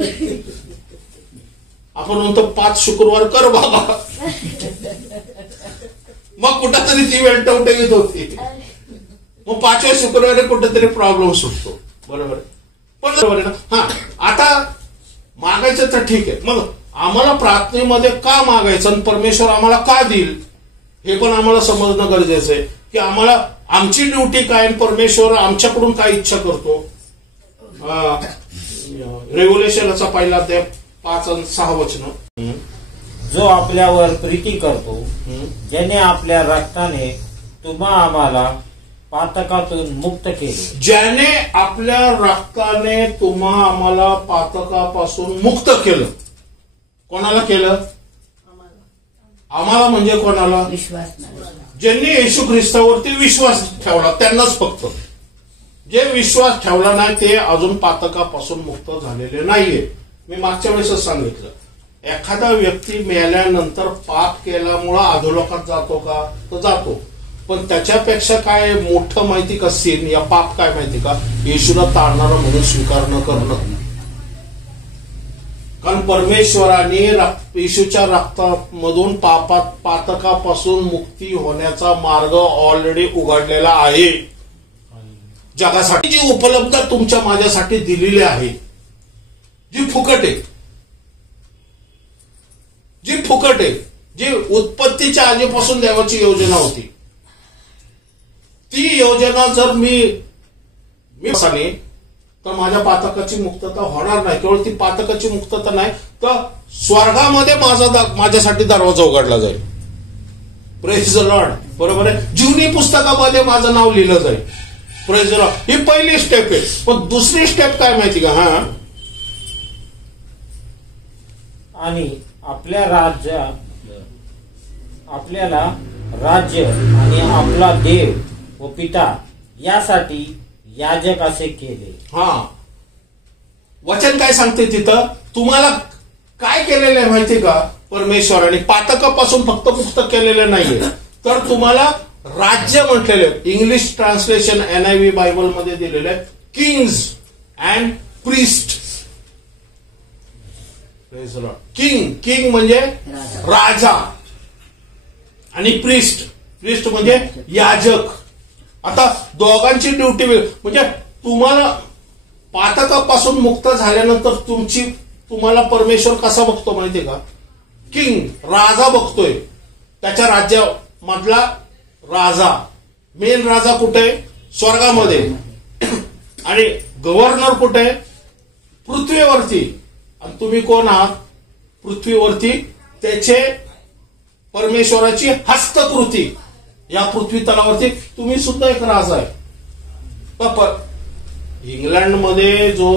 आपण म्हणतो 5 शुक्रवार कर बाबा, मग कुठंतरी ती वेळ टवटवीत होती. मग 5व्या शुक्रवारी कुठेतरी प्रॉब्लेम सुटतो. बरोबर. पण बरोबर आहे ना? हा, आता मागायचं तर ठीक आहे, मग आम्हाला प्रार्थनेमध्ये का मागायचं आणि परमेश्वर आम्हाला का देईल हे पण आम्हाला समजणं गरजेचं आहे. की आम्हाला आमची ड्युटी काय, परमेश्वर आमच्याकडून काय इच्छा करतो. रेव्होल्युशनचा पहिला अध्याय 5 आणि 6 वचन. जो आपल्यावर प्रीती करतो, ज्याने आपल्या रक्ताने तुम्हा आम्हाला पातकातून मुक्त केले. ज्याने आपल्या रक्ताने तुम्हा आम्हाला पातकापासून मुक्त केलं. कोणाला केलं? आम्हाला म्हणजे कोणाला? ज्यांनी येशू ख्रिस्तावरती विश्वास ठेवला त्यांनाच फक्त. जे विश्वास ठेवला नाही ते अजून पातकापासून मुक्त झालेले नाहीये. मी मागच्या वेळेसच सांगितलं, एखादा व्यक्ती मेल्यानंतर पाप केल्यामुळं अधोलोकात जातो का? तर जातो. पण त्याच्यापेक्षा काय मोठं माहिती का सीन या पाप काय माहिती का? येशूला तारणारा म्हणून स्वीकार न करणं. कारण परमेश्वराने येशूच्या रक्तामधून पातकापासून मुक्ती होण्याचा मार्ग ऑलरेडी उघडलेला आहे. जगासाठी जी उपलब्ध तुमच्या माझ्यासाठी दिलेली आहे, जी फुकट आहे, जी उत्पत्तीच्या आधीपासून देवाची योजना होती, ती योजना जर मी तर माझ्या पातकाची मुक्तता होणार नाही. केवळ ती पातकाची मुक्तता नाही, तर स्वर्गामध्ये माझ्यासाठी दरवाजा उघडला जाईल. Praise the lord. बरोबर आहे. जुनी पुस्तकामध्ये माझं नाव लिहिलं जाईल. Praise the Lord. ही पहिली स्टेप आहे. पण दुसरी स्टेप काय माहिती का? हा, आणि आपल्याला राज्य आणि आपला देव व पिता यासाठी याजक असे केले. हा, वचन काय सांगते तिथं? तुम्हाला काय केलेलं आहे माहिती का? परमेश्वराने पातकापासून फक्त मुक्त केलेलं नाहीये, तर तुम्हाला राज्य म्हटलेलं. इंग्लिश ट्रान्सलेशन NIV बायबल मध्ये दिलेलं आहे, किंग्स अँड प्रिस्ट. किंग म्हणजे राजा आणि प्रिस्ट म्हणजे याजक. आता दोघांची ड्युटी म्हणजे तुम्हाला पातकापासून मुक्त झाल्यानंतर तुम्हाला परमेश्वर कसा बघतो माहितीये का? किंग, राजा बघतोय. त्याच्या राज्यामधला राजा, मेन राजा कुठे? स्वर्गामध्ये. आणि गव्हर्नर कुठे? पृथ्वीवरती. आणि तुम्ही कोण आहात? पृथ्वीवरती त्याचे परमेश्वराची हस्तकृती या पृथ्वी तलावरती. तुम्ही सुद्धा एक राजा आहे. इंग्लंडमध्ये जो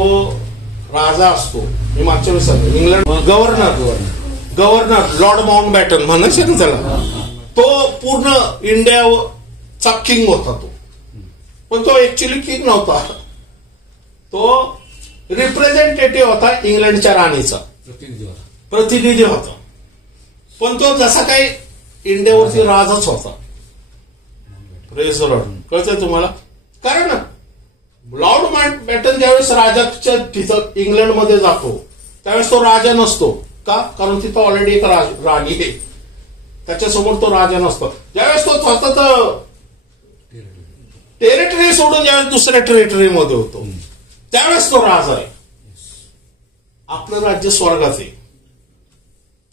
राजा असतो, मी मागच्या वेळेस सांगितलं, इंग्लंड गव्हर्नर लॉर्ड माउंटबॅटन म्हणायचे ना त्याला, तो पूर्ण इंडियाचा किंग होता तो. पण तो ऍक्च्युली किंग नव्हता, तो रिप्रेझेंटेटिव्ह होता इंग्लंडच्या राणीचा, प्रतिनिधी होता. पण तो जसा काही इंडियावरती राजाच होता. Praise the Lord. कळतंय तुम्हाला? कारण लॉर्ड माउंटबॅटन ज्यावेळेस राजाच्या तिथं इंग्लंडमध्ये जातो त्यावेळेस तो राजा नसतो. का? कारण तिथं ऑलरेडी एक राणी आहे, त्याच्यासमोर तो राजा नसतो. ज्यावेळेस तो स्वतः टेरिटरी सोडून ज्यावेळेस दुसऱ्या टेरिटरीमध्ये होतो त्यावेळेस तो राजा आहे. आपलं राज्य स्वर्गात आहे,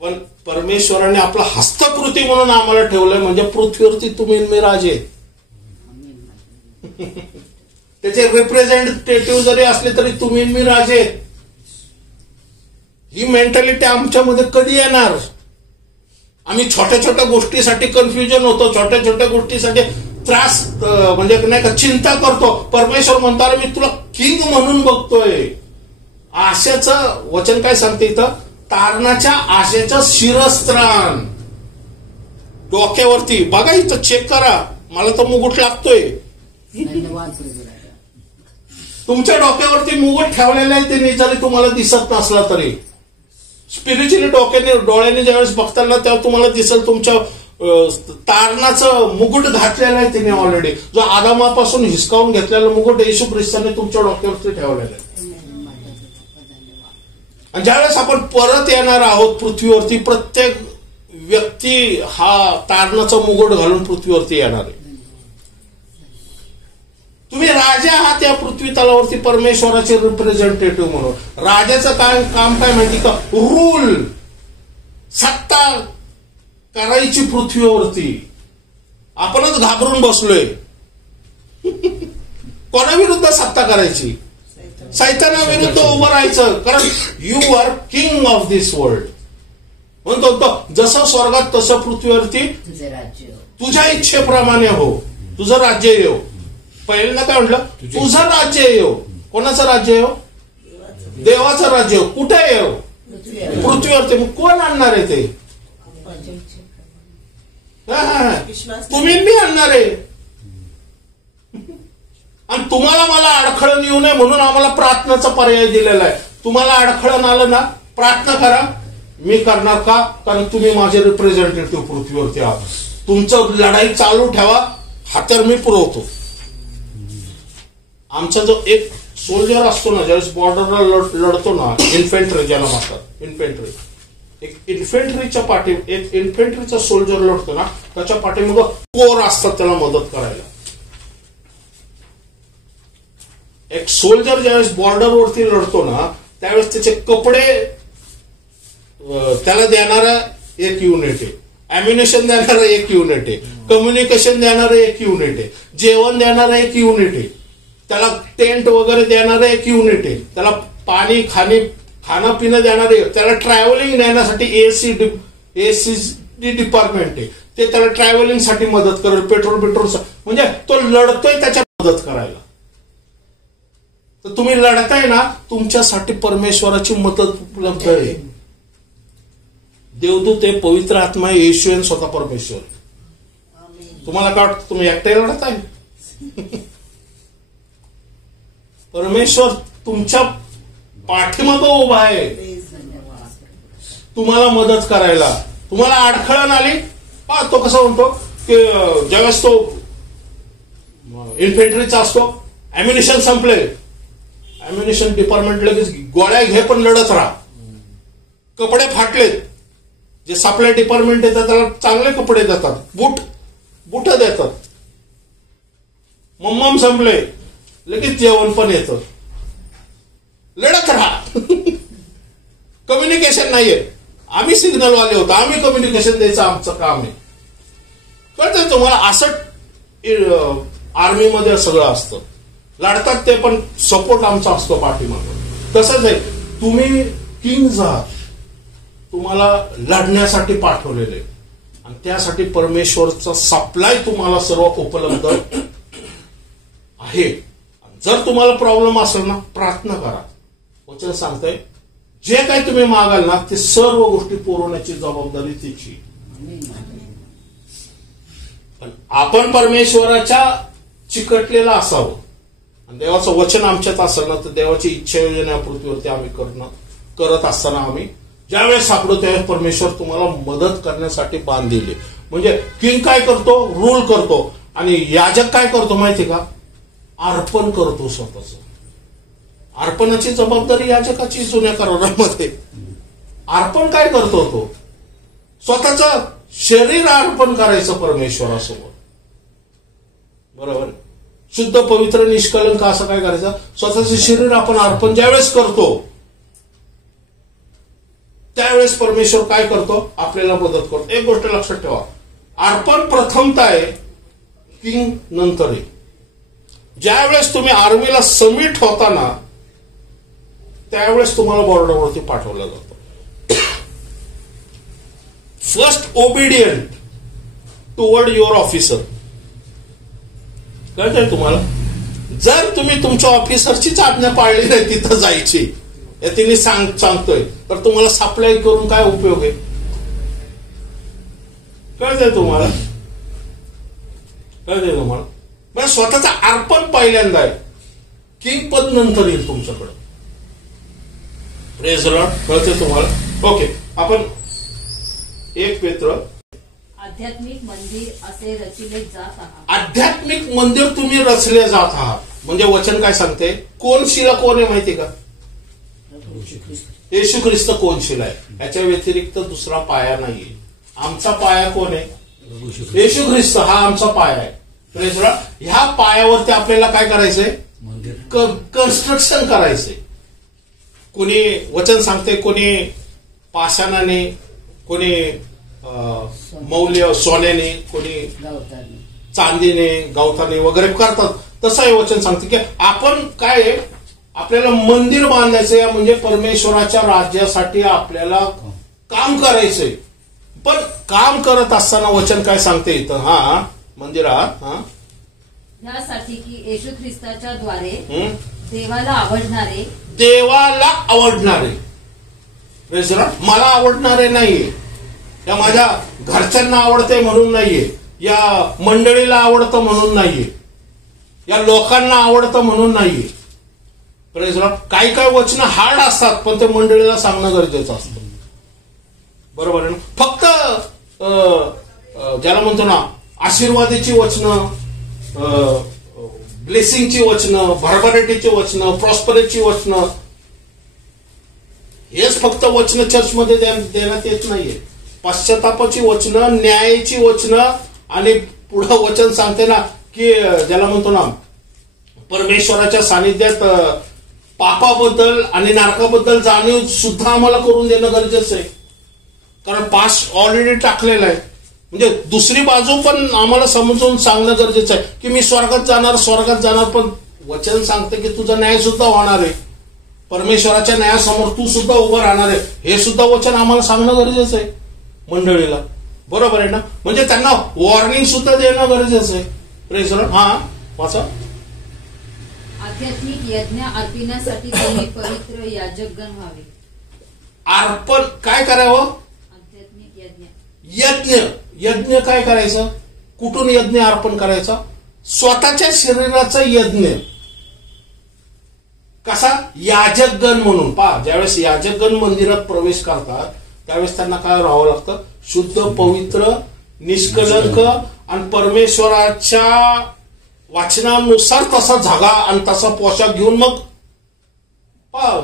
पण परमेश्वराने आपला हस्तकृती म्हणून आम्हाला ठेवलंय. म्हणजे पृथ्वीवरती तुम्ही मी राजे. त्याचे रिप्रेझेंटेटिव्ह जरी असले तरी तुम्ही मी राजे. ही मेंटॅलिटी आमच्यामध्ये कधी येणार? आम्ही छोट्या छोट्या गोष्टीसाठी कन्फ्युजन होतो, छोट्या छोट्या गोष्टीसाठी त्रास म्हणजे नाही का चिंता करतो. परमेश्वर म्हणतो अरे मी तुला किंग म्हणून बघतोय. आशेचं वचन काय सांगते इथं? तारणाच्या आशेचं शिरस्त्राण डोक्यावरती. बघा इथं चेक करा, मला तर मुकुट लागतोय. तुमच्या डोक्यावरती मुकुट ठेवलेला आहे, ते जरी तुम्हाला दिसत नसला तरी स्पिरिच्युअली डोळ्याने ज्यावेळेस बघताना तेव्हा तुम्हाला दिसेल तुमच्या तारणाचं मुकुट घातलेलं आहे तिने ऑलरेडी. जो आदामापासून हिसकावून घेतलेला मुकुट येशू ख्रिस्ताने तुमच्या डोक्यावरती ठेवलेला आहे. आणि ज्यावेळेस आपण परत येणार आहोत पृथ्वीवरती, प्रत्येक व्यक्ती हा तारणाचा मुकुट घालून पृथ्वीवरती येणार आहे. तुम्ही राजा आहात या पृथ्वी तलावरती परमेश्वराचे रिप्रेझेंटेटिव्ह म्हणून. राजाचं काम काय माहिती का? रूल, सत्ता करायची पृथ्वीवरती. आपणच घाबरून बसलोय. कोणाविरुद्ध सत्ता करायची? सैतानाविरुद्ध उभं राहायचं. कारण you are king of this world. म्हणतो जसं स्वर्गात तसं पृथ्वीवरती तुझ्या इच्छेप्रमाणे हो, तुझं राज्य येऊ. पहिल्यांदा काय म्हटलं? तुझं राज्य येऊ. कोणाचं राज्य येऊ? देवाचं राज्य येऊ. कुठे येऊ? पृथ्वीवरती. मग कोण आणणार आहे ते? तुम्ही मी आणणार आहे. आणि तुम्हाला मला अडखळण येऊ नये म्हणून आम्हाला प्रार्थनेचा पर्याय दिलेला आहे. तुम्हाला अडखळण आलं ना, प्रार्थना करा. मी करणार का? कारण तुम्ही माझे रिप्रेझेंटेटिव्ह पृथ्वीवरती आहात. तुमचं लढाई चालू ठेवा, हत्यार मी पुरवतो. आमचा जो एक सोल्जर असतो ना, ज्यावेळेस बॉर्डरला लढतो ना, इन्फेंट्री ज्याला म्हणतात, इन्फेंट्री, एक इन्फेंट्रीचा सोल्जर लढतो ना, त्याच्या पाठीमागे कोर असतात त्याला मदत करायला. एक सोल्जर ज्यावेळेस बॉर्डरवरती लढतो ना, त्यावेळेस त्याचे कपडे त्याला देणारा एक युनिट आहे, अम्युनेशन देणारा एक युनिट आहे, कम्युनिकेशन देणारं एक युनिट आहे, जेवण देणारं एक युनिट आहे, त्याला टेंट वगैरे देणारं एक युनिट आहे, त्याला पाणी खाणं पिणं देणारे, त्याला ट्रॅव्हलिंग देण्यासाठी एसी डिपार्टमेंट आहे, ते त्याला ट्रॅव्हलिंग साठी मदत करेल, पेट्रोल म्हणजे तो लढतोय त्याच्या मदत करायला. तर तुम्ही लढताय ना, तुमच्यासाठी परमेश्वराची मदत उपलब्ध आहे. देवदूत आहे, पवित्र आत्मा आहे, येशू आहे, स्वतः परमेश्वर. तुम्हाला काय वाटतं? तुम्ही एकटे लढताय? परमेश्वर तुमच्या पाठीमागं उभा आहे तुम्हाला मदत करायला. तुम्हाला अडखळण आली, तो कसा म्हणतो की ज्यावेळेस तो इन्फेंट्रीचा असतो, अम्युनिशन संपले, अम्युनिशन डिपार्टमेंट लगेच गोळ्या घे पण लढत राहा. कपडे फाटलेत, जे सप्लाय डिपार्टमेंट येतात त्याला चांगले कपडे देतात, बुट देतात. मम्मम संपले, लगेच जेवण पण येतं, लढत राहा. कम्युनिकेशन नाहीये, आम्ही सिग्नलवाले होतो, आम्ही कम्युनिकेशन द्यायचं आमचं काम आहे. कळतंय तुम्हाला? असं आर्मीमध्ये सगळं असतं, लढतात ते पण सपोर्ट आमचा असतो पाठीमागं. तसंच आहे, तुम्ही किंग्ज आहात, तुम्हाला लढण्यासाठी पाठवलेले आणि त्यासाठी परमेश्वरचा सप्लाय तुम्हाला सर्व उपलब्ध आहे. जर तुम्हाला प्रॉब्लेम असेल ना, प्रार्थना करा. वचन सांगतंय जे काही तुम्ही मागाल ना ते सर्व गोष्टी पुरवण्याची जबाबदारी तिची. पण आपण परमेश्वराच्या चिकटलेला असावं आणि देवाचं वचन आमच्यात असेल ना तर देवाची इच्छा योजना पृथ्वीवरती आम्ही करत असताना आम्ही ज्यावेळेस सापडतो त्यावेळेस परमेश्वर तुम्हाला मदत करण्यासाठी बांधलेले. म्हणजे किंग काय करतो, रूल करतो आणि याजक काय करतो माहिती का, अर्पण करतो स्वतःच. अर्पणाची जबाबदारी याजकाची जुन्या करारामध्ये. अर्पण काय करतो तो, स्वतःच शरीर अर्पण करायचं परमेश्वरासमोर. बरोबर, शुद्ध पवित्र निष्कलंक असं काय करायचं, स्वतःचं शरीर आपण अर्पण ज्यावेळेस करतो त्यावेळेस परमेश्वर काय करतो, आपल्याला मदत करतो. एक गोष्ट लक्षात ठेवा, अर्पण प्रथमतः आहे, किंग नंतर आहे. ज्यावेळेस तुम्ही आर्मीला सबमिट होता ना त्यावेळेस तुम्हाला बॉर्डरवरती पाठवलं जातं. First obedient toward your officer. कळतंय तुम्हाला, जर तुम्ही तुमच्या ऑफिसरचीच आज्ञा पाळली नाही तिथं जायची या तिने सांगतोय तर तुम्हाला सप्लाय करून काय उपयोग आहे. कळतंय तुम्हाला, कळतंय तुम्हाला. म्हणजे स्वतःचं अर्पण पहिल्यांदा आहे, किंग पद नंतर येईल तुमच्याकडे. Praise Lord. कळतंय तुम्हाला. ओके, आपण 1 पेत्र आध्यात्मिक मंदिर असे रचिले जात आहात. आध्यात्मिक मंदिर तुम्ही रचले जात आहात. म्हणजे वचन काय सांगते, कोण शिला कोण आहे माहिती का, येशू ख्रिस्त कोण शिला आहे. याच्या व्यतिरिक्त दुसरा पाया नाहीये. आमचा पाया कोण आहे, येशू ख्रिस्त हा आमचा पाया आहे. ह्या पायावरती आपल्याला काय करायचंय, कन्स्ट्रक्शन करायचंय. कोणी वचन सांगते, कोणी पाषाणाने, कोणी मौल्य सोन्याने, कोणी चांदीने, गवताने वगैरे करतात. तसं हे वचन सांगते की आपण काय, आपल्याला मंदिर बांधायचंय म्हणजे परमेश्वराच्या राज्यासाठी आपल्याला काम करायचंय. पण काम करत असताना वचन काय सांगते इथं, हा मंदिरात यासाठी की येशू ख्रिस्ताच्या द्वारे देवाला आवडणारे, देवाला आवडणारे, मला आवडणारे नाहीये, या माझ्या घरच्यांना आवडते म्हणून नाहीये, या मंडळीला आवडतं म्हणून नाहीये, या लोकांना आवडतं म्हणून नाहीये. काही काही वचन हार्ड असतात पण ते मंडळीला सांगणं गरजेचं असतं. बरोबर आहे ना. फक्त ज्याला म्हणतो ना आशीर्वादाची वचनं, ब्लेसिंगची वचनं, भरभराटीची वचनं, प्रॉस्परिटीची वचनं, हेच फक्त वचनं चर्चमध्ये देण्यात येत नाहीये. पश्चातापाची वचनं, न्यायाची वचनं आणि पुढं वचन सांगते ना की ज्याला म्हणतो ना परमेश्वराच्या सानिध्यात पापाबद्दल आणि नरकाबद्दल जाणीव सुद्धा आम्हाला करून देणं गरजेचं आहे. कारण पास ऑलरेडी टाकलेला आहे. म्हणजे दुसरी बाजू पण आम्हाला समजून सांगणं गरजेचं आहे की मी स्वर्गात जाणार, पण वचन सांगते की तुझा न्याय सुद्धा होणार आहे. परमेश्वराच्या न्यायासमोर तू सुद्धा उभं राहणार आहे. हे सुद्धा वचन आम्हाला सांगणं गरजेचं आहे मंडळीला. बरोबर आहे ना. म्हणजे त्यांना वॉर्निंग सुद्धा देणं गरजेचं आहे. Praise Lord. हा वाचा. आध्यात्मिक यज्ञ अर्पिण्यासाठी तुम्ही पवित्र याजकगण व्हावे. अर्पण काय करावं, आध्यात्मिक यज्ञ काय करायचं, कुठून यज्ञ अर्पण करायचा, स्वतःच्या शरीराचा यज्ञ. कसा, याजकगण म्हणून. पहा, ज्यावेळेस याजकगण मंदिरात प्रवेश करतात त्यावेळेस त्यांना काय राहावं लागतं, शुद्ध पवित्र निष्कलंक आणि परमेश्वराच्या वाचनानुसार तसा धागा आणि तसा पोशाख घेऊन मग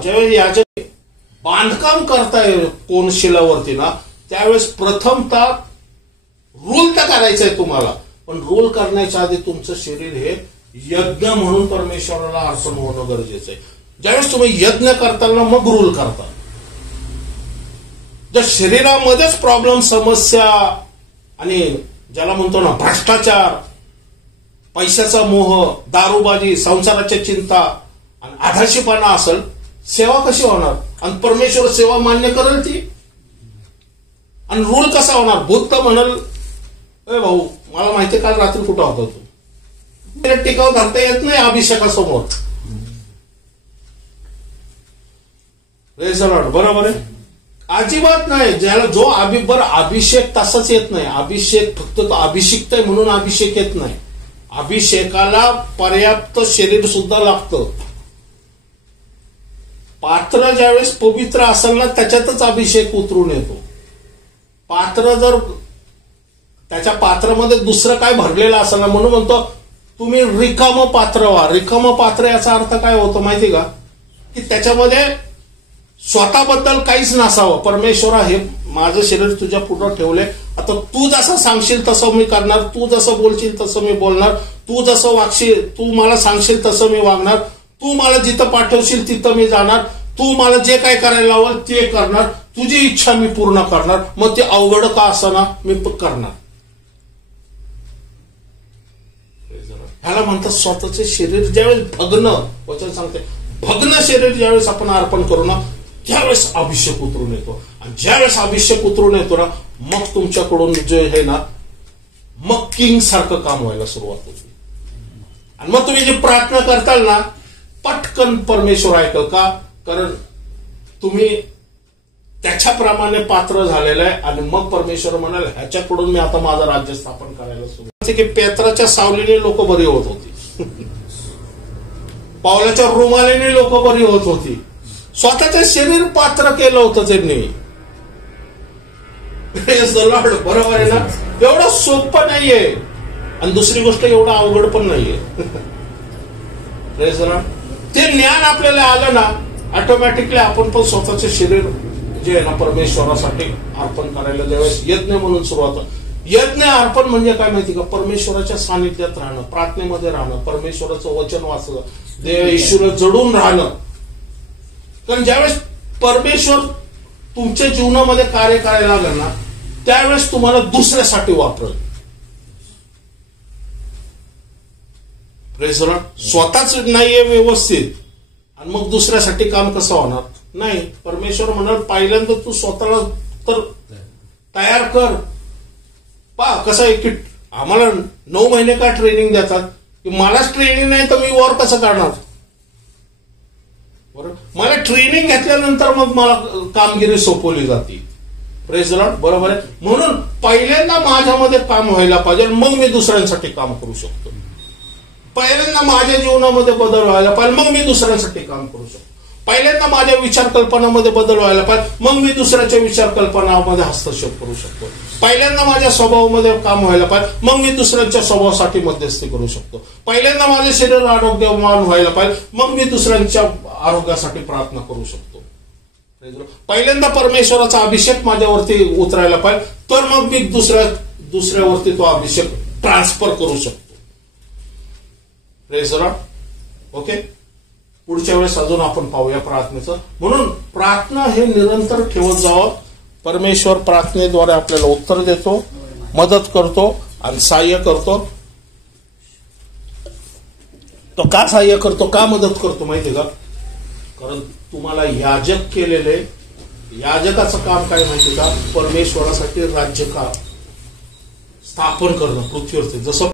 ज्यावेळेस याजक बांधकाम करताय कोण शिलावरती ना त्यावेळेस प्रथमतः रूल तर करायचा आहे तुम्हाला, पण रूल करण्याच्या आधी तुमचं शरीर हे यज्ञ म्हणून परमेश्वराला अर्पण होणं गरजेचं आहे. ज्यावेळेस तुम्ही यज्ञ करताना मग रूल करता. जर शरीरामध्येच प्रॉब्लेम, समस्या आणि ज्याला म्हणतो ना भ्रष्टाचार, पैशाचा मोह, दारूबाजी, संसाराच्या चिंता आणि आधारशीपणा असेल, सेवा कशी होणार. आणि परमेश्वर सेवा मान्य करेल ती आणि रूल कसा होणार? बुद्ध म्हणाल, ए भाऊ मला माहिती काल रात्री कुठं होता तू, टिकाव धरता येत नाही अभिषेकासमोर. बरोबर आहे, अजिबात नाही. ज्याला जो अभिषेक तसाच येत नाही. अभिषेक फक्त तो अभिषिक्त आहे म्हणून अभिषेक येत नाही. अभिषेकाला पर्याप्त शरीर सुद्धा लागतं. पात्र ज्यावेळेस पवित्र असेल ना त्याच्यातच अभिषेक उतरून येतो. पात्र जर त्याच्या पात्रामध्ये दुसरं काय भरलेलं असेल ना, म्हणून म्हणतो तुम्ही रिकाम पात्र व्हा. रिकाम पात्र याचा अर्थ काय होतो माहिती का? की त्याच्यामध्ये स्वतःबद्दल काहीच नसावं. परमेश्वरा हे माझं शरीर तुझ्या पुढं ठेवले, आता तू जसं सांगशील तसं मी करणार, तू जसं बोलशील तसं मी बोलणार, तू जसं वागशील, तू मला सांगशील तसं मी वागणार, तू मला जिथं पाठवशील तिथं मी जाणार, तू मला जे काय करायला लावल ते करणार, तुझी इच्छा मी पूर्ण करणार. मग ते अवघड का असना मी करणार. ह्याला म्हणतात स्वतःचे शरीर ज्यावेळेस भग्न, वचन सांगते भग्न शरीर ज्यावेळेस आपण अर्पण करू ना त्यावेळेस अभिषेक उतरून येतो. आणि ज्यावेळेस अभिषेक उतरून येतो ना मग तुमच्याकडून जे आहे ना मग किंग सारखं काम व्हायला सुरुवात होते. आणि मग तुम्ही जे प्रार्थना करताल ना पटकन परमेश्वर ऐकल का? कारण तुम्ही त्याच्याप्रमाणे पात्र झालेलं आहे. आणि मग परमेश्वर म्हणाल ह्याच्याकडून मी आता माझं राज्य स्थापन करायला सुरुवात. की पेत्राच्या सावलीने लोक बरी होत होती, पावलाच्या रुमालीने लोक बरी होत होती. स्वतःचं शरीर पात्र केलं होतं त्यांनी. बरोबर आहे ना? एवढं सोपं नाहीये. आणि दुसरी गोष्ट एवढं अवघड पण नाहीये. ते ज्ञान आपल्याला आलं ना ऑटोमॅटिकली आपण पण स्वतःचे शरीर जे आहे ना परमेश्वरासाठी अर्पण करायला ज्यावेळेस यज्ञ म्हणून सुरुवात. यज्ञ अर्पण म्हणजे काय माहिती का? परमेश्वराच्या सानिध्यात राहणं, प्रार्थनेमध्ये राहणं, परमेश्वराचं वचन वाचणं, देव ईश्वर जडून राहणं. कारण ज्यावेळेस परमेश्वर तुमच्या जीवनामध्ये कार्य करायला लागलं ना त्यावेळेस तुम्हाला दुसऱ्यासाठी वापरल. स्वतःच नाहीये व्यवस्थित आणि मग दुसऱ्यासाठी काम कसं होणार? नाही. परमेश्वर म्हणाल पहिल्यांदा तू स्वतःला तर तयार कर. कसं आहे की आम्हाला 9 महिने का ट्रेनिंग देतात की मलाच ट्रेनिंग नाही तर मी वर कसं करणार? बरोबर. मला ट्रेनिंग घेतल्यानंतर मग मला कामगिरी सोपवली जाते. Praise Lord. बरोबर आहे. म्हणून पहिल्यांदा माझ्यामध्ये काम व्हायला पाहिजे मग मी दुसऱ्यांसाठी काम करू शकतो. पहिल्यांदा माझ्या जीवनामध्ये बदल व्हायला पाहिजे मग मी दुसऱ्यांसाठी काम करू शकतो. पहिल्यांदा माझ्या विचार कल्पनामध्ये बदल व्हायला पाहिजे मग मी दुसऱ्याच्या विचार कल्पनामध्ये हस्तक्षेप करू शकतो. पहिल्यांदा माझ्या स्वभावामध्ये काम व्हायला पाहिजे मग मी दुसऱ्यांच्या स्वभावासाठी मध्यस्थी करू शकतो. पहिल्यांदा माझे शरीर आरोग्यवान व्हायला पाहिजे मग मी दुसऱ्यांच्या आरोग्यासाठी प्रार्थना करू शकतो. पहिल्यांदा परमेश्वराचा अभिषेक माझ्यावरती उतरायला पाहिजे तर मग मी दुसऱ्यावरती तो अभिषेक ट्रान्सफर करू शकतो. ओके. पुढच्या वेळेस अजून आपण पाहूया प्रार्थनेचं. म्हणून प्रार्थना हे निरंतर ठेवत जावं. परमेश्वर प्रार्थनेद्वारे आपल्याला उत्तर देतो, मदत करतो आणि सहाय्य करतो. तो का सहाय्य करतो, का मदत करतो माहितीये का? कारण तुम्हाला याजक केलेले, याजकाचं काम काय माहितीये का? परमेश्वरासाठी राज्य का स्थापन करणं पृथ्वीवरती. जसं